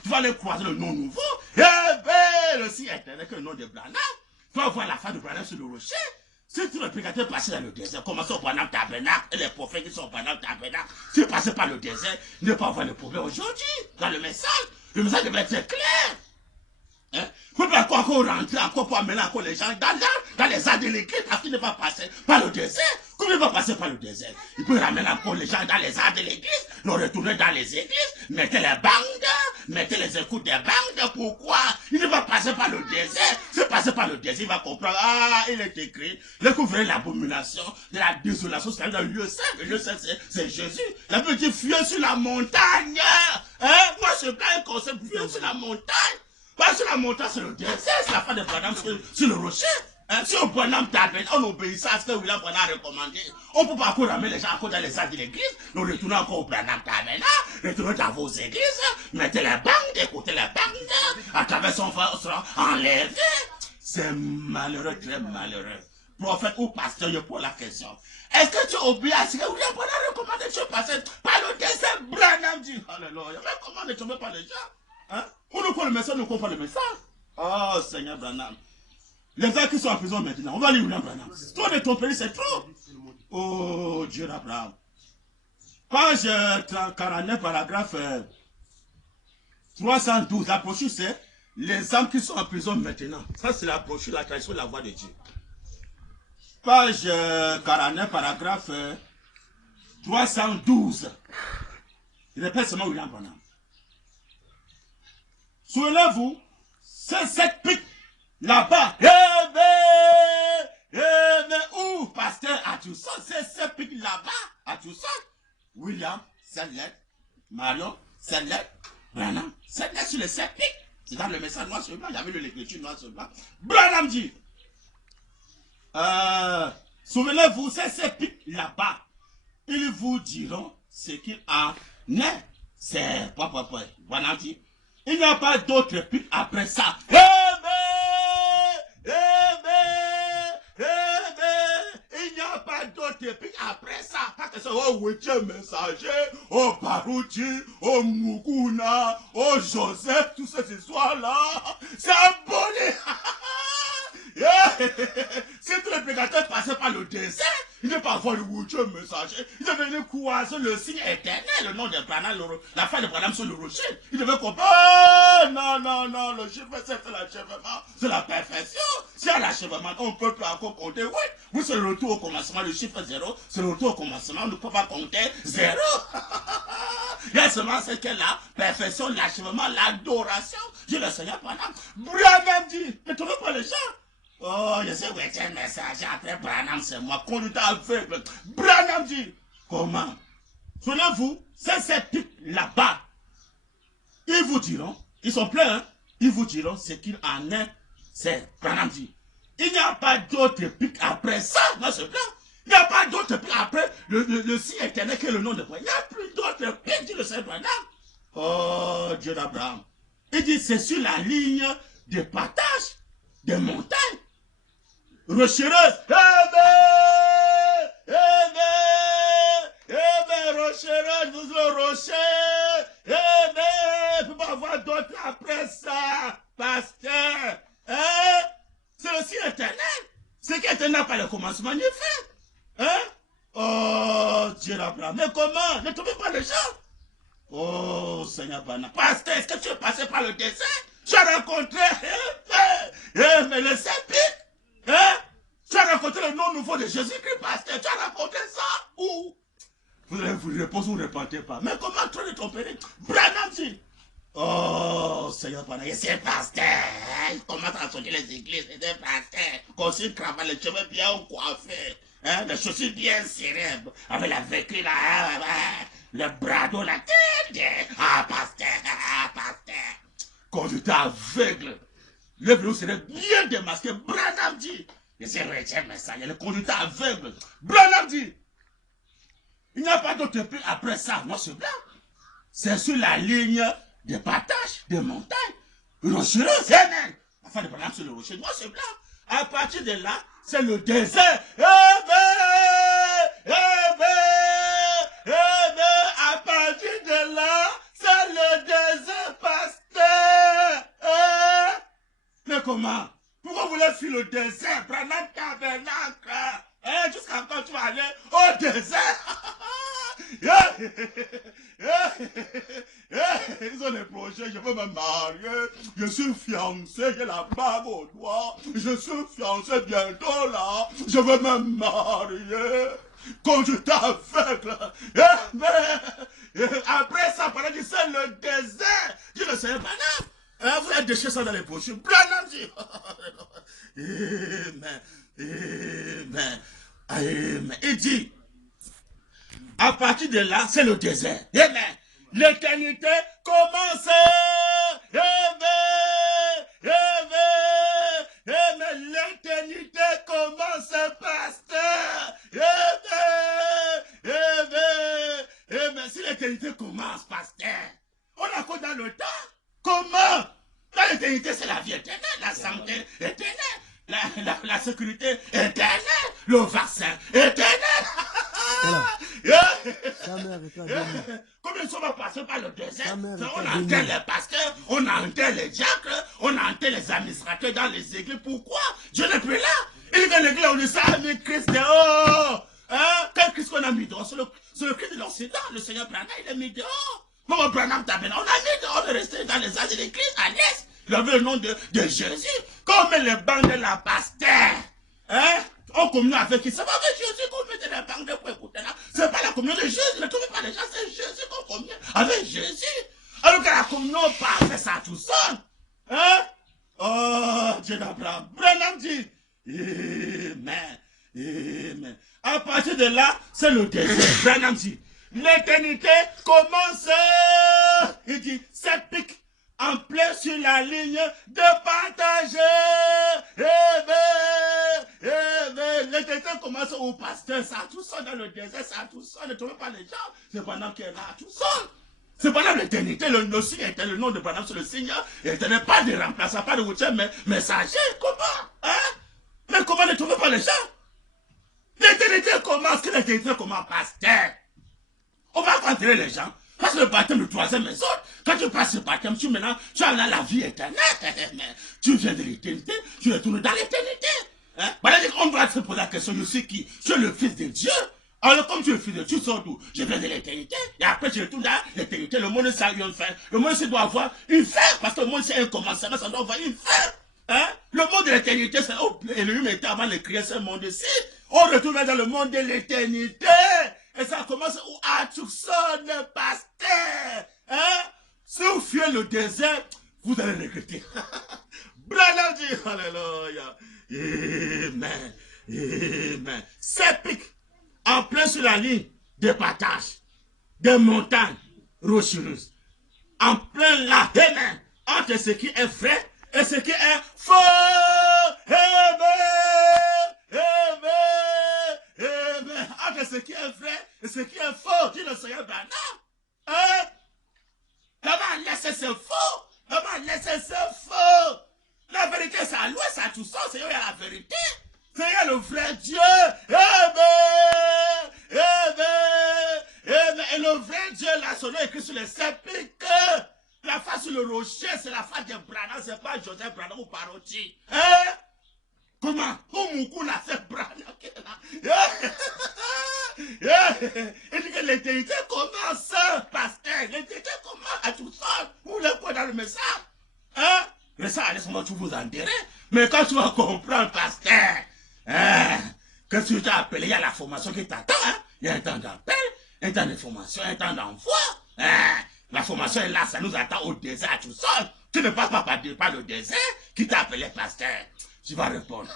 Tu vas aller croiser le nom nouveau. Eh bien, le signe éternel que le nom de Branham. Tu vas voir la fin de Branham sur le rocher. Si tous les prédicateurs passaient dans le désert, commencez au Branham Tabernacle, et les prophètes qui sont au Branham Tabernacle, si passent par le désert, ils ne vont pas avoir de problème aujourd'hui. Dans le message devait être clair. Hein? Vous ne pouvez pas encore rentrer, encore pour amener encore les gens dans les arts de l'église, parce qu'il ne va pas passer par le désert. Comment il va passer par le désert? Il peut ramener encore les gens dans les arts de l'église, le retourner dans les églises, mettez les bandes, mettez les écoutes des bandes. Pourquoi? Il ne va passer par le désert. S'il passe par le désert, il va comprendre. Ah, il est écrit. Découvrez l'abomination de la désolation, c'est dans le lieu saint. Le lieu saint, c'est Jésus. La Bible dit fuyez sur la montagne. Hein? Moi, je prends un concept, fuyez sur la montagne. Pas sur la montagne, c'est le désert, c'est la fin de Branham sur le rocher. Hein? Si on Branham Tabernacle, on obéissait à ce que William Branham a recommandé. On ne peut pas encore ramener les gens encore dans les salles de l'église. Nous retournons encore au Branham Tabernacle, retournons dans vos églises, mettez les bandes, écoutez les bandes, à travers son ventre, sera enlevé. C'est malheureux, très malheureux. Prophète ou pasteur, je pose la question. Est-ce que tu obéis à ce que William Branham a recommandé de se passer par le désert Branham Alléluia. Mais comment ne tombez pas les gens? Hein? On ne comprend le message, on ne comprend pas le message. Oh, Seigneur Branham. Les gens qui sont en prison maintenant, on va aller où, Branham? Toi de ton pays, c'est trop. Oh, Dieu d'Abraham. Page 49, paragraphe 312, la brochure, c'est les âmes qui sont en prison maintenant. Ça, c'est la brochure, la tradition de la voix de Dieu. Page 49, paragraphe 312. Je répète seulement William Branham. Souvenez-vous, c'est cette pique là-bas. Mais où, pasteur, as-tu ça? C'est cette pique là-bas. As-tu ça? William, cette lettre. Marion, cette lettre. Branham, cette lettre sur les 7 piques. C'est dans le message noir sur blanc. Il y avait l'écriture noir sur blanc. Branham dit. Souvenez-vous, c'est ces piques là-bas. Ils vous diront ce qu'il en est. C'est quoi. Branham dit. Il n'y a pas d'autre pique après ça. Il n'y a pas d'autre pique après ça. Parce que c'est oh huitième messager, oh Baruchi, oh Mukuna, oh Joseph, toutes ces histoires-là. C'est aboli. Si tous les prédicateurs passaient par le désert, il ne pas avoir le huitième messager. Il devait venir croiser le signe éternel, le nom de Branham, la fin de Branham sur le rocher. Il devait comprendre. Oh, non, le chiffre 7 c'est l'achèvement, c'est la perfection. Si à l'achèvement, on ne peut plus encore compter 8. Oui, c'est le retour au commencement, le chiffre 0, c'est le retour au commencement, on ne peut pas compter 0. Il y a seulement ce qu'est la perfection, l'achèvement, l'adoration. Je le Seigneur Branham. Branham dit, ne trouvez pas les gens. Oh, je sais où est un message. Après Branham, c'est moi. Conducteur aveugle. Branham dit. Comment? Souvenez-vous, c'est cette pique là-bas. Ils vous diront, ils sont pleins, hein? Ils vous diront ce qu'il en est. C'est Branham dit. Il n'y a pas d'autre pique après ça. Non, c'est plein. Il n'y a pas d'autre pique après le signe éternel qui est le nom de Branham. Il n'y a plus d'autre pique, dit le Seigneur Branham. Oh, Dieu d'Abraham. Il dit, c'est sur la ligne de partage des montagnes. Rochereuse, rochereuse, nous le rocher, il ne peut pas avoir d'autre après ça, pasteur, hein? C'est aussi éternel, ce qui est éternel par le commencement, il fait, hein? Oh, Dieu d'Abraham, mais comment? Ne trouvez pas les gens? Oh, Seigneur Bana, pasteur, est-ce que tu es passé par le désert? Tu as rencontré, mais le Saint-Pic, hein? Tu as rencontré le nom nouveau de Jésus-Christ, pasteur. Tu as rencontré ça où? Vous allez vous répondre, vous ne répondez pas. Mais comment trop de ton père? Branham dit. Oh, Seigneur Branham, c'est pasteur. Il commence à sonner les églises, c'est pasteur. Qu'on cravate, les cheveux bien coiffés, hein? Les chaussures bien serrées, avec la vécu là, le bradon, la tête. Ah, pasteur. Conducteur aveugle. Le vélo serait bien démasqué. Branham dit. Et c'est le message, le conducteur aveugle. Branham dit. Il n'y a pas d'autre pays après ça. Non, c'est blanc. C'est sur la ligne de partage des montagnes. Rochereuse, c'est même. La fin de Branham sur le rocher. Non, c'est blanc. À partir de là, c'est le désert. À partir de là, c'est le désert, pasteur. Mais comment? Pourquoi vous voulez fuir le désert? Branham tabernacle. Jusqu'à quand tu vas aller au désert? Ils ont des projets, je veux me marier. Je suis fiancé, j'ai la bague au doigt. Je suis fiancé bientôt là. Je veux me marier. Quand je t'aveugle. Après ça, Branham dit c'est le désert. Je ne sais pas. Vous avez déchiré ça dans les brochures. Branham dit. Amen. Il dit, à partir de là, c'est le désert. Amen. L'éternité commence. Amen. L'éternité commence, pasteur. Amen. Si l'éternité commence, pasteur, on a quoi dans le temps? Comment? Dans l'éternité, c'est la vie éternelle, la santé éternelle, la sécurité éternelle, le vaccin éternel. Combien ne sommes pas passés par le désert. mère On était enterre bénie. les pasteurs, on enterre les diacres, on enterre les administrateurs dans les églises. Pourquoi? Dieu n'est plus là. Il vient l'église, on dit ça, mais Christ dehors. Hein? Quel Christ qu'on a mis dehors? C'est le Christ de l'Occident. Le Seigneur Branham, il est mis dehors. Maman Branham Tabena, on a mis dehors, on est resté dans les âges de l'église à l'est. Il avait le nom de Jésus. Quand on met les bancs de la pasteur, hein? On communion avec qui? C'est pas avec Jésus qu'on met les bancs de pour écouter là. C'est pas la communion de Jésus. Ne trouvez pas les gens, c'est Jésus qu'on communion avec Jésus. Alors que la communion parfaite, ça tout seul. Hein? Oh, Dieu d'Abraham. Branham dit, Amen. Amen. À partir de là, c'est le désert. Branham dit, l'éternité commence. Il dit, c'est pique en plein sur la ligne de partager. L'éternité commence au pasteur, ça tout seul dans le désert, ça tout seul. Ne trouvez pas les gens. C'est pendant qu'il est là, tout seul. C'est pendant l'éternité, le signe était le nom de Branham sur le signe. Il n'est pas de remplaçant, pas de routier, mais messager. Comment? Hein? Mais comment ne trouvez pas les gens? L'éternité commence, que l'éternité commence, pasteur. On va rencontrer les gens. Parce que le baptême de troisième maison, quand tu passes ce baptême, tu as là la vie éternelle. Mais tu viens de l'éternité, tu retournes dans l'éternité. Hein? Voilà, on doit se poser la question, je suis qui? Je suis le fils de Dieu. Alors comme tu es le fils de Dieu, tu sors d'où? Je viens de l'éternité. Et après, je retourne dans l'éternité. Le monde, ça une fin. Le monde, ça doit avoir une fin. Parce que le monde, c'est un commencement, ça doit avoir une fin. Hein? Le monde de l'éternité, c'est où Elohim était avant de créer ce monde-ci. On retourne dans le monde de l'éternité. Et ça commence où à Tucson, pasteur. Hein? Si vous fuyez le désert, vous allez regretter. Branham dit, alléluia. Amen. Amen. C'est pique. En plein sur la ligne des partages, des montagnes rocheuses. En plein là, amen. Entre ce qui est vrai et ce qui est faux. Amen. Amen. Amen. Entre ce qui est vrai et ce qui est faux, dit le Seigneur Branham. Hein? Comment laisser ce faux? Comment laisser ce faux? La vérité, c'est à l'ouest, à tout ça, c'est où il y a la vérité. C'est le vrai Dieu. Amen. Amen. Amen. Et le vrai Dieu, là, son nom est écrit sur les sépulcres. La face sur le rocher, c'est la face de Branham, c'est pas Joseph Branham ou Parotti. Hein? Comment? Où l'a fait Branham? Il dit que l'éternité commence, pasteur. L'éternité commence à tout ça. Vous le quoi dans le message? Hein? Mais ça, laisse-moi tout vous en dire. Mais quand tu vas comprendre, pasteur, hein, que tu t'es appelé, il y a la formation qui t'attend. Hein? Il y a un temps d'appel, un temps de formation, un temps d'envoi. Hein? La formation est là, ça nous attend au désert tout seul. Tu ne passes pas par le désert qui t'a appelé pasteur. Tu vas répondre.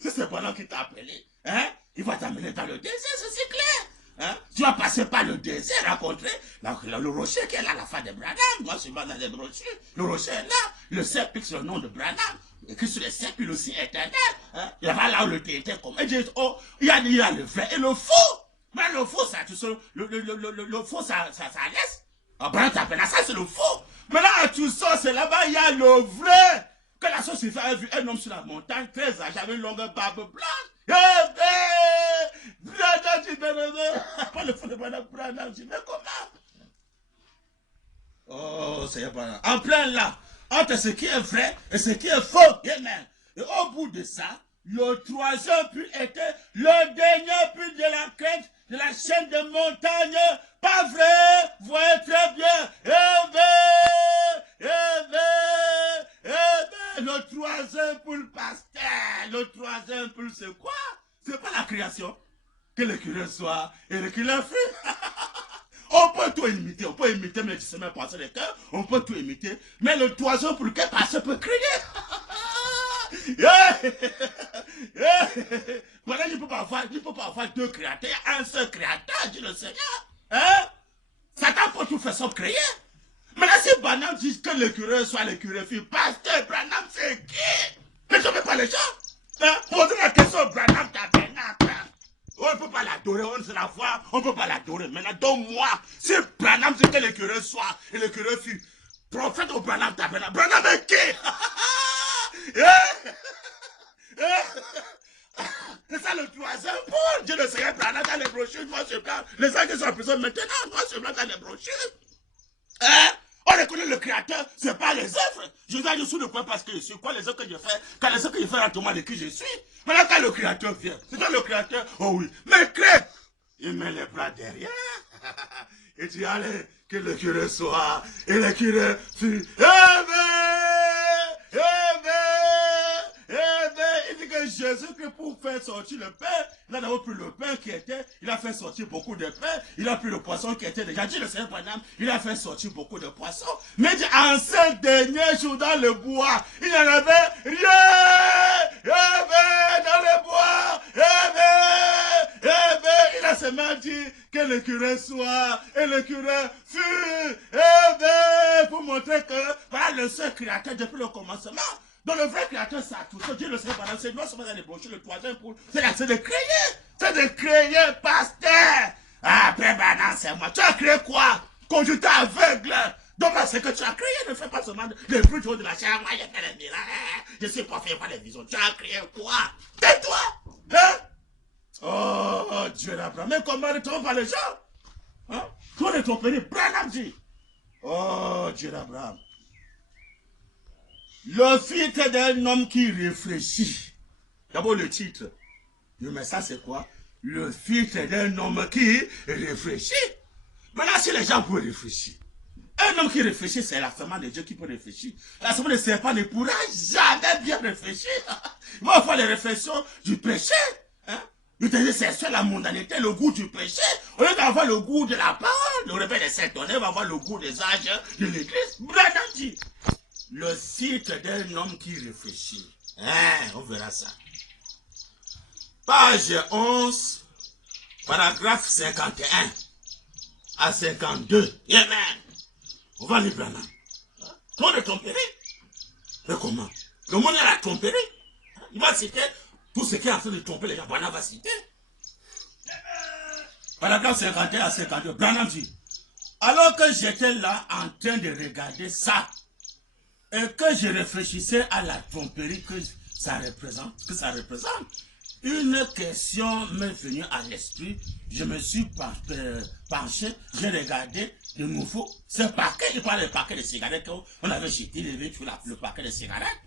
C'est pendant qu'il t'a appelé. Hein? Il va t'amener dans le désert, c'est clair. Hein? Tu vas passer par le désert, rencontrer le rocher qui est là, la fin de Branham. Moi, je suis pas dans les rochers. Le rocher est là. Le sceptre, c'est le nom de Branham. Écrit sur le sceptre, il aussi éternel. Hein? Il y a là où le tété comme. Et dit, oh, il y a le vrai et le faux. Mais le faux, ça, tu sais, le faux, ça laisse. Branham t'appelle ça, c'est le faux. Mais là, tout ça, c'est là-bas, il y a le vrai. Que la société a vu un homme sur la montagne, très âgé, avec une longue barbe blanche. Branham, tu me pas le fond de Branham, tu mais comment? Oh, Seigneur Branham. En plein là, entre ce qui est vrai et ce qui est faux. Amen. Et au bout de ça, le troisième puits était le dernier puits de la crête de la chaîne de montagne. Pas vrai? Voyez très bien. Amen. Amen. Amen. Le troisième pour le pasteur. Le troisième pour c'est quoi? C'est pas la création. Que le curé soit et le curé fut. On peut tout imiter, mais tu sais même penser les cœurs, on peut tout imiter. Mais le troisième pour lequel pasteur peut crier. Voilà, il ne peut pas avoir deux créateurs, un seul créateur, dit le Seigneur. Hein? Satan peut tout faire sauf créer. Mais là, si Branham dit que le curé soit le curé fille, pasteur Branham, c'est qui? Ne trouvez pas les gens? Hein? Posez la question, Branham tabernacle. On ne peut pas l'adorer, on ne se la voit, on ne peut pas l'adorer. Maintenant, donne-moi, si Branham dit que le curé soit et le curé fille, prophète au Branham tabernacle, Branham est qui? C'est ça le troisième point. Dieu le Seigneur prendra dans les brochures, moi je prends. Les gens qui sont en prison maintenant, moi je prends dans les brochures. Hein? On reconnaît le Créateur, c'est pas les œuvres. Je dis, je suis le point parce que je suis. Quoi les œuvres que je fais? Quand les œuvres que je fais rentrent moi de qui je suis. Maintenant, quand le Créateur vient, c'est toi le Créateur. Oh oui. Mais crée, il met les bras derrière. Et tu allez, que le curé soit. Et le curé fut élevé. Il dit que Jésus-Christ, pour faire sortir le pain, il a d'abord pris le pain qui était, il a fait sortir beaucoup de pain, il a pris le poisson qui était déjà dit, le Seigneur Branham, il a fait sortir beaucoup de poissons. Mais en ces derniers jours dans le bois, il n'y en avait rien. Dans le bois, il a seulement dit que le curé soit, et le curé fut pour montrer que voilà le seul créateur depuis le commencement. Donc le vrai créateur, ça a tout ça. Dieu le sait, pendant c'est non seulement dans les brochures, le troisième pour. C'est de créer. C'est de créer, pasteur. Ah, Père Banane, c'est moi. Tu as créé quoi? Conduite aveugle. Donc, c'est que tu as créé, ne fais pas seulement les fruits de la chair. Moi, j'ai fait les miracles. Je suis pas fait par les visions. Tu as créé quoi? Tais-toi. Hein? Oh, Dieu d'Abraham. Mais comment ne trompe pas les gens? Hein? Toi, ne trompe pas. Branham dit. Oh, Dieu d'Abraham. Le filtre d'un homme qui réfléchit. D'abord le titre. Mais ça c'est quoi? Le filtre d'un homme qui réfléchit. Maintenant si les gens peuvent réfléchir. Un homme qui réfléchit, c'est la femme de Dieu qui peut réfléchir. La femme de serpent ne pourra jamais bien réfléchir. Il va faire les réflexions du péché. Hein? Il te dit c'est la mondanité, le goût du péché. Au lieu d'avoir le goût de la parole, le réveil des Saint-Honneur va avoir le goût des âges de l'église. Branham dit. Le site d'un homme qui réfléchit. Hein, on verra ça. Page 11, paragraphe 51 à 52. Amen. On va lire Branham. Toi de tromperie. Mais comment? Le monde est la tromperie. Il va citer tout ce qui est en train de tromper les gens. Branham va citer. Paragraphe 51 à 52. Branham dit. Alors que j'étais là en train de regarder ça, et que je réfléchissais à la tromperie que ça représente, une question m'est venue à l'esprit. Je me suis penché, j'ai regardé de nouveau ce paquet. Il parle du paquet de cigarettes qu'on avait jeté, le paquet de cigarettes.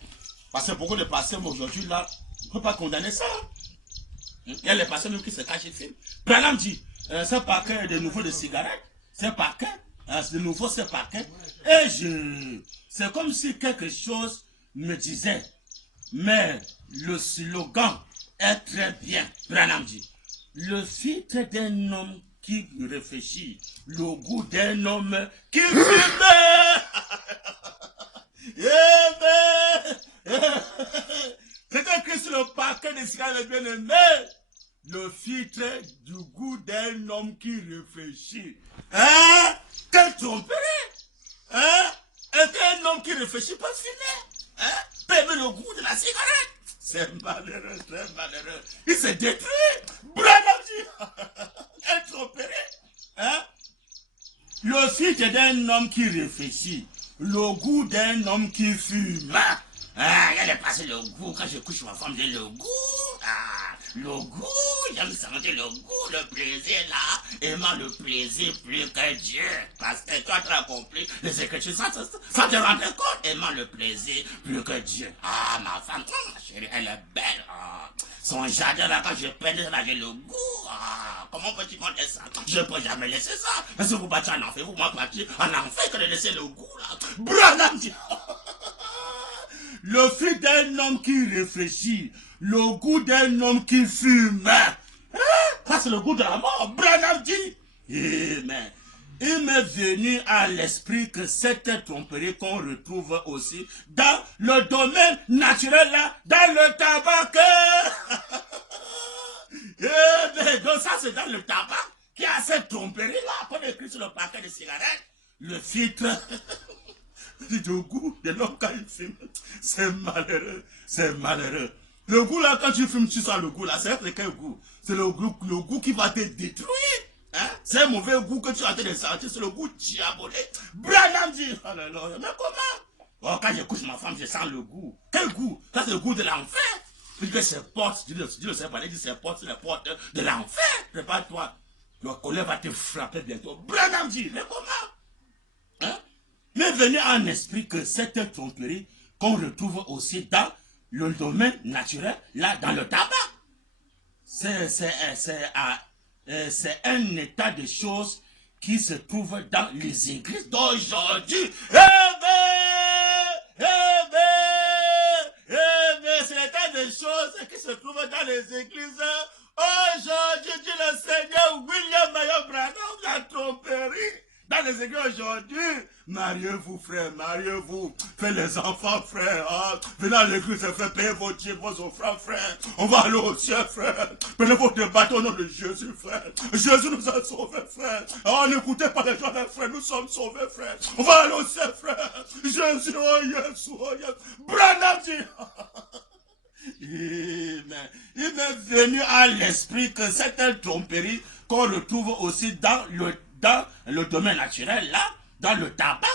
Parce que beaucoup de pasteurs aujourd'hui, là, on ne peut pas condamner ça. Il y a les pasteurs même qui se cachent et filment. Branham dit, ce paquet de nouveau de cigarettes, ce paquet, de nouveau ce paquet, et c'est comme si quelque chose me disait, mais le slogan est très bien. Branham dit, le filtre d'un homme qui réfléchit, le goût d'un homme qui fume. C'est écrit sur le paquet de cigarettes bien aimé. Le filtre du goût d'un homme qui réfléchit. Hein? Quelle tromperie! Hein? Est-ce qu'un homme qui réfléchit peut fumer? Hein? Peut aimer le goût de la cigarette? C'est malheureux, c'est malheureux. Il s'est détruit. Branham dit. Quelle tromperie! Hein? Le filtre d'un homme qui réfléchit. Le goût d'un homme qui fume. Ah, il a passé le goût. Quand je couche ma femme, j'ai le goût. Ah, le goût, j'aime sentir le goût, le plaisir là. Aimant le plaisir plus que Dieu. Parce que toi, tu as accompli les écritures sans te rendre compte. Aimant le plaisir plus que Dieu. Ah, ma femme, ma chérie, elle est belle. Ah, son jardin là, quand je pénètre là, j'ai le goût. Ah, comment peux-tu compter ça? Je ne peux jamais laisser ça. Mais si vous battez en enfer, vous m'en battez en enfer que de laisser le goût là. Branham dit. Le fil d'un homme qui réfléchit, le goût d'un homme qui fume. Hein? Ça c'est le goût de la mort. Branham dit. Amen. Il m'est venu à l'esprit que cette tromperie qu'on retrouve aussi dans le domaine naturel là, dans le tabac. Donc ça c'est dans le tabac qu'il y a cette tromperie là qu'on écrit sur le paquet de cigarettes. Le filtre. Le goût de l'homme quand il fume, c'est malheureux, c'est malheureux. Le goût là, quand tu fumes, tu sens le goût là, c'est quel goût? C'est le goût qui va te détruire. Hein? C'est un mauvais goût que tu as en train de sentir, c'est le goût diabolique. Branham dit, oh là là, mais comment? Oh, quand je couche ma femme, je sens le goût. Quel goût? Ça c'est le goût de l'enfer. Il dit que ces portes, Dieu ne sait pas, il dit ces portes, c'est les portes de l'enfer. Prépare-toi. Le colère va te frapper bientôt. Branham dit, mais comment? Hein? Mais venez en esprit que cette tromperie qu'on retrouve aussi dans le domaine naturel, là, dans le tabac. C'est un état de choses qui se trouve dans les églises d'aujourd'hui. C'est l'état de choses qui se trouve dans les églises aujourd'hui. Dit le Seigneur William Mayo Branham, la tromperie. Dans les églises aujourd'hui, mariez-vous frère, mariez-vous, faites les enfants frère, hein? Venez à l'église et faites payer vos dieux, vos offrandes frère, on va aller au ciel frère, prenez votre bâton au nom de Jésus frère, Jésus nous a sauvés frère, oh n'écoutez pas les gens frère, nous sommes sauvés frère, on va aller au ciel frère, Jésus, oh yes, Branham dit, Amen. Il m'est venu à l'esprit que cette tromperie qu'on retrouve aussi dans le domaine naturel, là, dans le tabac,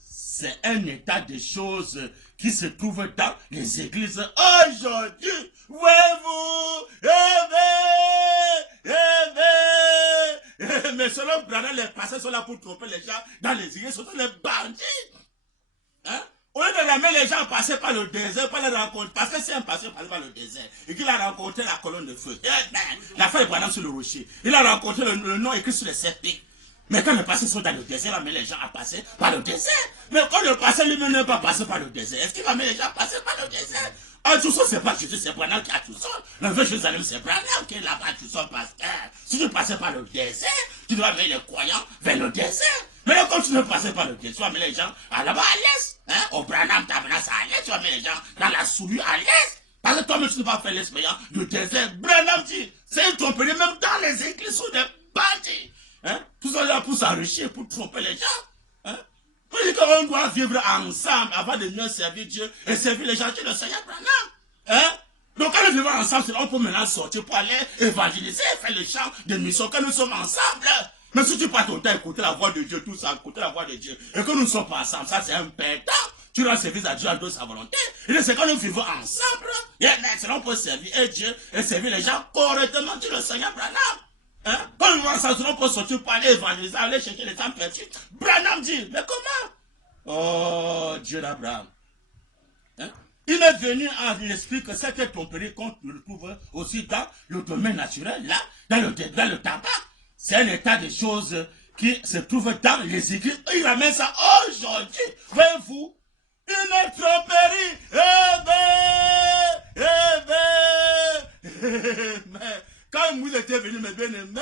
c'est un état de choses qui se trouve dans les églises aujourd'hui. Voyez-vous, mais selon Branham, les pasteurs sont là pour tromper les gens dans les églises, surtout les bandits. Hein? Au lieu de ramener les gens à passer par le désert, pas les rencontrer, parce que c'est un pasteur passé par le désert, et qu'il a rencontré la colonne de feu, la feuille de Branham sur le rocher, il a rencontré le nom écrit sur les 7 pics. Mais quand le pasteur sont dans le désert, il va mettre les gens à passer par le désert. Mais quand le pasteur lui-même ne pas passer par le désert, est-ce qu'il va mettre les gens à passer par le désert? Ah, tout ça, c'est pas Jésus, c'est Branham qui a tout ça. Le vieux Jérusalem, c'est Branham qui est là-bas, tout ça, pasteur. Si tu passais par le désert, tu dois mettre les croyants vers le désert. Mais là, quand tu ne passes pas le désert, tu vas mettre les gens là-bas à l'est. Hein? Au Branham, tabernacle à l'est, tu vas mettre les gens dans la souillure à l'est. Parce que toi-même, tu ne vas pas faire l'expérience du désert. Branham dit, c'est une tromperie, même dans les églises ou des bandits. Hein? Tout ça là pour s'enrichir, pour tromper les gens. Hein? Pour dire qu'on doit vivre ensemble avant de mieux servir Dieu et servir les gens de le Seigneur Branham. Hein? Donc quand nous vivons ensemble, on peut maintenant sortir pour aller évangéliser, faire le chant de mission quand nous sommes ensemble. Mais si tu passes ton temps à écouter la voix de Dieu, tout ça, écouter la voix de Dieu, et que nous ne sommes pas ensemble, ça c'est un perdant. Tu rends service à Dieu à sa volonté. Et c'est quand nous vivons ensemble, c'est là on peut servir Dieu et servir les gens correctement, Dieu le Seigneur Branham. Hein? Quand nous vivons ensemble, on peut sortir pour aller évangéliser, aller chercher les âmes perdues. Branham dit, mais comment? Oh, Dieu d'Abraham. Hein? Il est venu à l'esprit que cette tromperie qu'on retrouve aussi dans le domaine naturel, là, dans le tabac. C'est un état de choses qui se trouve dans les églises. Il ramène ça aujourd'hui. Voyez-vous, une tromperie. Mais quand vous étiez venu, mes bien-aimés,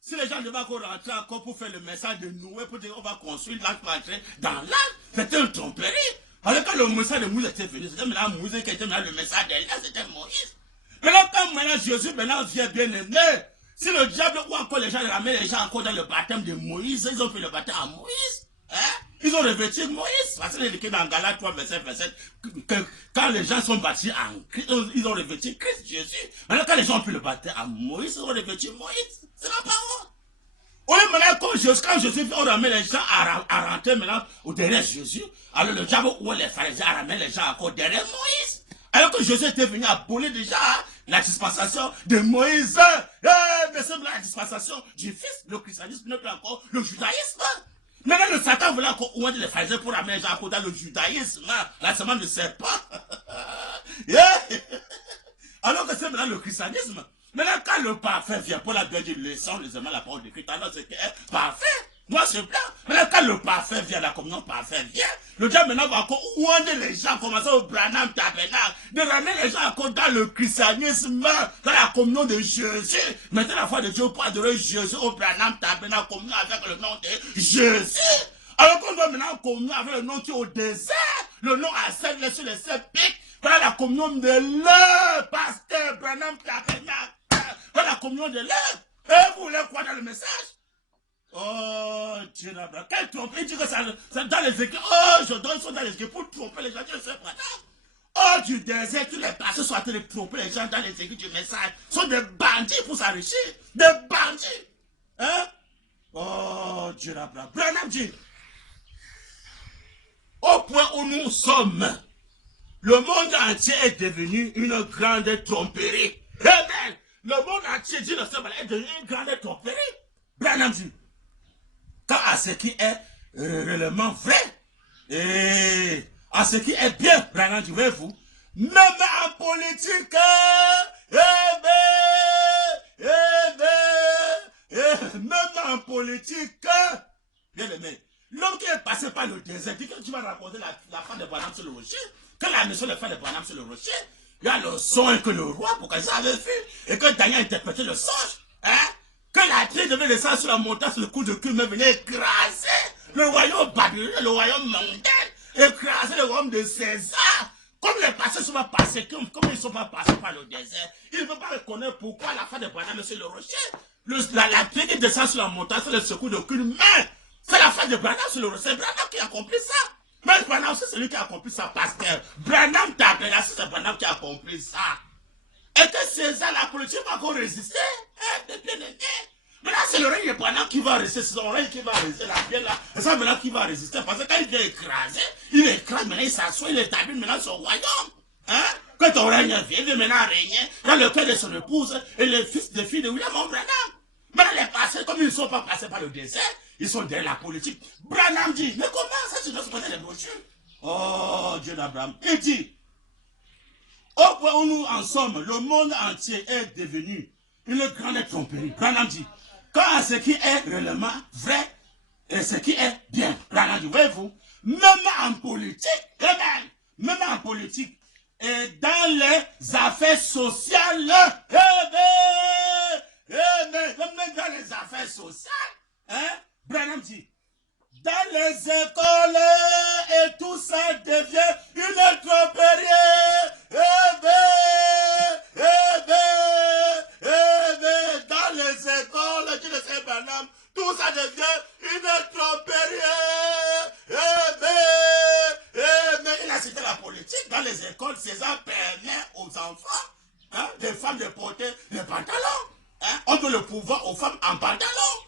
si les gens devaient encore rentrer encore pour faire le message de Noé, pour dire qu'on va construire l'arche pour entrer dans l'arche, c'était une tromperie. Alors quand le message de Moïse était venu, c'était maintenant Moïse qui était le message d'Élie, c'était Moïse. Maintenant quand maintenant Jésus maintenant vient bien-aimé, si le diable ou encore les gens ramènent les gens encore dans le baptême de Moïse, ils ont fait le baptême à Moïse. Hein? Ils ont revêtu Moïse. Parce qu'il est écrit dans Galates 3, verset 27, que quand les gens sont baptisés en Christ, ils ont revêtu Christ Jésus. Maintenant, quand les gens ont pris le baptême à Moïse, ils ont revêtu Moïse. C'est la parole. Oui, maintenant, quand Jésus on ramène les gens à rentrer maintenant derrière Jésus, alors le diable ou les pharisiens ramènent les gens encore derrière Moïse. Alors que Jésus était venu abolir déjà la dispensation de Moïse, mais c'est la dispensation du Fils, le christianisme, n'est plus encore le judaïsme. Maintenant, le Satan voulait encore oindre les pharisiens pour ramener les gens dans le judaïsme, la semence de serpent. Alors que c'est maintenant le christianisme. Maintenant, quand le parfait vient pour la Bible dit, laissons les aimants la parole de Christ, alors c'est parfait. Moi, c'est blanc. Maintenant, quand le parfait vient, la communion parfaite vient, le diable maintenant va encore oindre les gens, commencer au Branham tabernacle, de ramener les gens encore dans le christianisme, dans la communion de Jésus. Maintenant, la foi de Dieu pour adorer Jésus au Branham tabernacle, communion avec le nom de Jésus. Alors qu'on doit maintenant communier avec le nom qui est au désert, le nom à 7 sur les 7 pics, voilà la communion de l'heure, pasteur Branham tabernacle, voilà la communion de l'heure. Et vous voulez quoi dans le message? Oh, Dieu d'Abraham. Quelle tromperie? Il dit que ça dans les églises. Oh, je donne ça dans les églises pour tromper les gens. Je ne sais pas. Oh, du désert, tous les pasteurs sont en train de tromper les gens dans les églises du message. Ce sont des bandits pour s'enrichir. Des bandits. Hein? Oh, Dieu d'Abraham. Branham dit, au point où nous sommes, le monde entier est devenu une grande tromperie. Amen. Le monde entier dit le Seigneur est devenu une grande tromperie. Branham dit, quant à ce qui est réellement vrai, et à ce qui est bien, Branham dit, voyez-vous, même en politique, même en politique, bien aimé, l'homme qui est passé par le désert, dit que tu vas raconter la fin de Branham sur le rocher, que la mission de fin de Branham sur le rocher, il y a le son que le roi, pour que ça avait vu, et que Daniel interprétait le songe, hein, que la tribu devait descendre sur la montagne, sur le coup de cul, mais venait écraser le royaume babylonien, le royaume mondain, écraser le royaume de César. Comme les passés sont pas passés, comme ils ne sont pas passés par le désert, ils ne peuvent pas reconnaître pourquoi la fin de Branham sur le rocher. La tribu qui descend sur la montagne, c'est le secours de cul, mais c'est la fin de Branham sur le rocher. C'est Branham qui a accompli ça. Mais Branham, c'est celui qui a accompli ça, pasteur. Branham t'appelle, c'est Branham qui a accompli ça. Et que César, la politique va encore résister. Maintenant, c'est le règne de Branham qui va résister, c'est son règne qui va résister, la pierre là. C'est ça maintenant qui va résister. Parce que quand il vient écraser, il écrase, maintenant il s'assoit, il établit maintenant son royaume. Hein? Quand ton règne vient, il vient maintenant régner dans le cœur de son épouse et les fils de filles de William Branham. Maintenant, les passés, comme ils ne sont pas passés par le désert, ils sont derrière la politique. Branham dit, mais comment ça, tu dois se poser les brochures? Oh, Dieu d'Abraham. Il dit, au point où nous en sommes, le monde entier est devenu une grande tromperie. Branham dit, quant à ce qui est réellement vrai et ce qui est bien. Branham dit, voyez-vous, même en politique, même en politique et dans les affaires sociales, même dans les affaires sociales, hein, Branham dit, dans les écoles et tout ça devient une tromperie. Dans les écoles, tu le sais, Branham, tout ça devient une tromperie. Il a cité la politique. Dans les écoles, César permet aux enfants, hein, des femmes de porter des pantalons. Hein? On donne le pouvoir aux femmes en pantalon.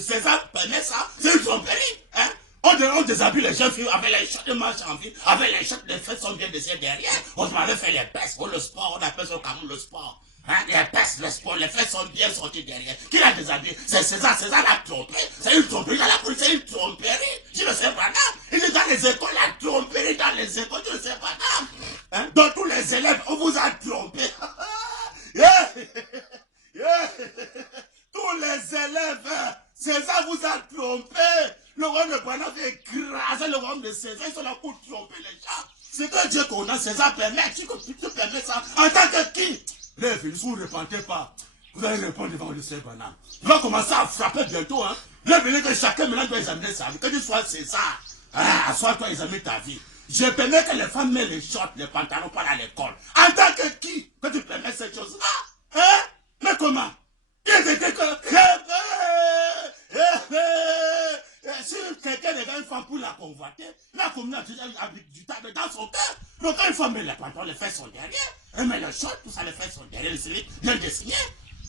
César permet ça. C'est une tromperie. Hein? On déshabille les jeunes filles avec les shorts de marche en vie, avec les shorts, les fesses sont bien dessinés derrière. On m'avait fait les pestes pour le sport, on appelle ça au Cameroun le sport. Hein? Les pestes, le sport, les fesses sont bien sorties derrière. Qui l'a déshabillé? C'est César. César l'a trompé. C'est une tromperie dans la police, c'est une tromperie. Tu le sais pas, non? Il est dans les écoles, la tromperie dans les écoles, tu le sais pas, non? Hein? Dans tous les élèves, on vous a trompé. Tous les élèves, César vous a trompé. Le royaume de Branham fait écraser le royaume de César. Ils sont là pour tromper les gens. C'est que Dieu qu'on a, César permet. Tu permets ça en tant que qui? Les filles, si vous ne repentez pas, vous allez répondre devant le Seigneur Branham. Il va commencer à frapper bientôt. Hein. Là, venez que chacun maintenant doit examiner sa vie. Que tu sois César, assois-toi, examine ta vie. Je permets que les femmes mettent les shorts, les pantalons, pas à l'école. En tant que qui? Que tu permets cette chose-là? Hein? Mais comment? Il était que... Si quelqu'un est dans une femme pour la convoiter, la communauté a du temps dans son cœur. Donc quand une femme met les pantalons, les fesses sont derrière. Elle met le short, tout ça, les fesses sont derrière, les slip bien dessinés.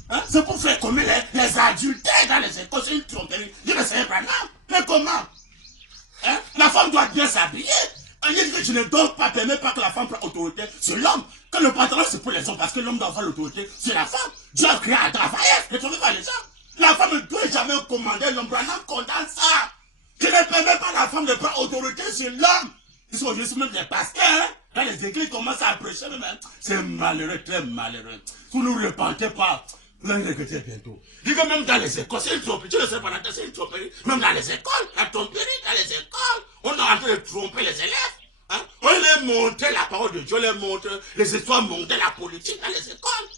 Hein? C'est pour faire comme les adultères dans les écoles, c'est une tromperie. Je ne sais pas, non. Mais comment? Hein? La femme doit bien s'habiller. Il dit que tu ne dois pas permettre pas que la femme prenne autorité sur l'homme. Que le pantalon c'est pour les hommes, parce que l'homme doit avoir l'autorité sur la femme. Dieu a créé à travailler, ne trouvez pas les gens. La femme ne doit jamais commander l'homme. Branham condamne ça. Je ne permets pas la femme de prendre autorité sur l'homme. Ils sont juste même des pasteurs. Hein? Quand les églises commencent à prêcher, c'est malheureux, très malheureux. Si vous ne repentez pas, vous allez regretter bientôt. Dis que même dans les écoles, c'est une tromperie. Tu ne sais pas, c'est une tromperie. Même dans les écoles, la tromperie dans les écoles. On est en train de tromper les élèves. Hein? On leur montre la parole de Dieu, on leur montre les histoires mondaines, la politique dans les écoles.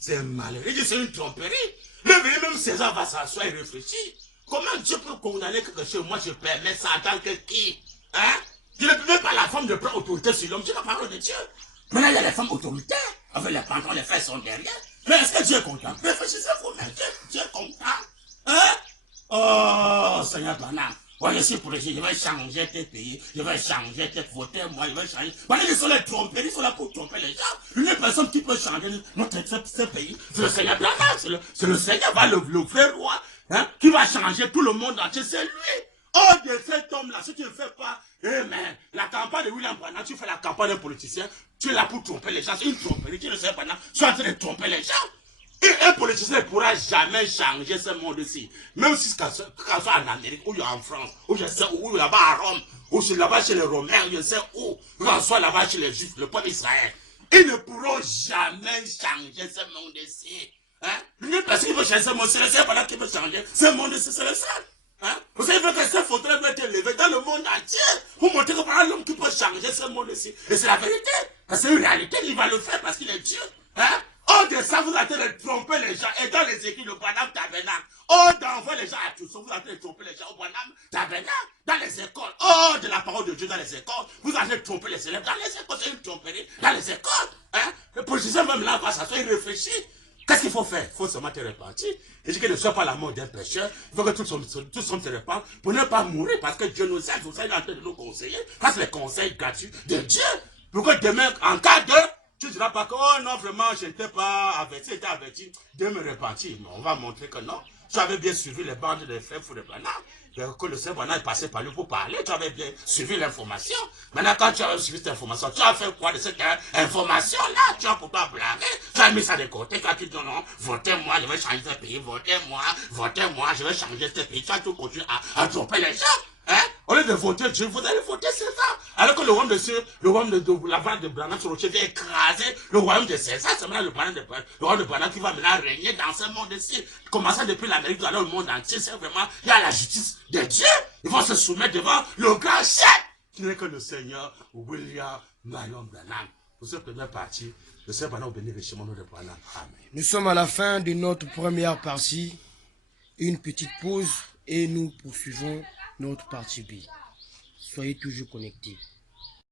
C'est malheureux. Il dit c'est une tromperie. Même César va s'asseoir et réfléchir. Comment Dieu peut condamner quelque chose? Moi, je permets ça en tant que qui? Hein? Je ne permets pas la femme de prendre autorité sur l'homme. C'est la parole de Dieu. Maintenant, il y a les femmes autoritaires. Avec les pantalons, les fesses sont derrière. Mais est-ce que Dieu est content? Réfléchissez vous-même. Dieu est content. Hein? Oh, Seigneur Branham. Moi, je suis pour le Dieu. Je vais changer tes pays. Je vais changer tes voter. Moi, je vais changer. Voilà, ils sont les trompés. Ils sont là pour tromper les gens. Une personne qui peut changer ce pays, c'est le Seigneur Branham. C'est le Seigneur, le vrai roi. Hein, qui va changer tout le monde entier, c'est lui. Hors de cet homme-là, si tu ne fais pas, mais la campagne de William Branham, tu fais la campagne d'un politicien, tu es là pour tromper les gens, c'est une tromperie, tu ne sais pas, tu es en train de tromper les gens. Et un politicien ne pourra jamais changer ce monde-ci. Même si c'est en Amérique, ou en France, ou je sais où, là-bas à Rome, ou là-bas chez les Romains, je sais où, ou soit là-bas chez les Juifs, le peuple d'Israël. Ils ne pourront jamais changer ce monde-ci. Hein? L'unique personne qui veut changer ce monde, c'est le seul pendant qui veut changer ce monde-ci, c'est le seul. Hein? Vous savez que ce fauteuil doit être élevé dans le monde entier pour montrer que voilà l'homme qui peut changer ce monde-ci. Et c'est la vérité. Parce que c'est une réalité, il va le faire parce qu'il est Dieu. Hein? Au de ça, vous êtes en train de tromper les gens. Et dans les écrits, le Branham Tabernacle. Au d'envoyer les gens à tous, vous êtes en train de tromper les gens au Branham Tabernacle. Dans les écoles. Au de la parole de Dieu dans les écoles. Vous êtes en train de tromper les élèves. Dans les écoles, c'est une tromperie. Dans les écoles. Hein? Le politicien même là, va s'asseoir, il réfléchit. Qu'est-ce qu'il faut faire? Il faut seulement te repentir. Et dit qu'il ne soit pas la mort d'un pécheur. Il faut que tous se répandent pour ne pas mourir. Parce que Dieu nous aide. Vous savez, il est en train de nous conseiller. Parce que les conseils gratuits de Dieu. Pourquoi demain, en cas de... Tu ne diras pas que, oh non, vraiment, je n'étais pas averti, j'étais averti de me repentir. Mais on va montrer que non. Tu avais bien suivi les bandes de frères Foudébana. Que le Seigneur Branham est passé par lui pour parler. Tu avais bien suivi l'information. Maintenant, quand tu as suivi cette information, tu as fait quoi de cette information-là? Tu as pourquoi blâmer? Tu as mis ça de côté quand tu dis non, votez-moi, je vais changer ce pays, votez-moi, je vais changer ce pays. Tu as tout continué à tromper les gens. Hein? Au lieu de voter Dieu, vous allez voter César. Alors que le royaume de Dieu, le royaume de la vente de Branham sur le rocher vient écraser le royaume de César. C'est maintenant le royaume de Branham qui va maintenant régner dans ce monde-ci. Commençant depuis l'Amérique, dans le monde entier, c'est vraiment, il y a la justice de Dieu. Ils vont se soumettre devant le grand chef, qui n'est que le Seigneur William Marion Branham. Pour cette première partie, le Seigneur Branham bénit richement notre Branham. Amen. Nous sommes à la fin de notre première partie. Une petite pause et nous poursuivons notre partie B. Soyez toujours connectés.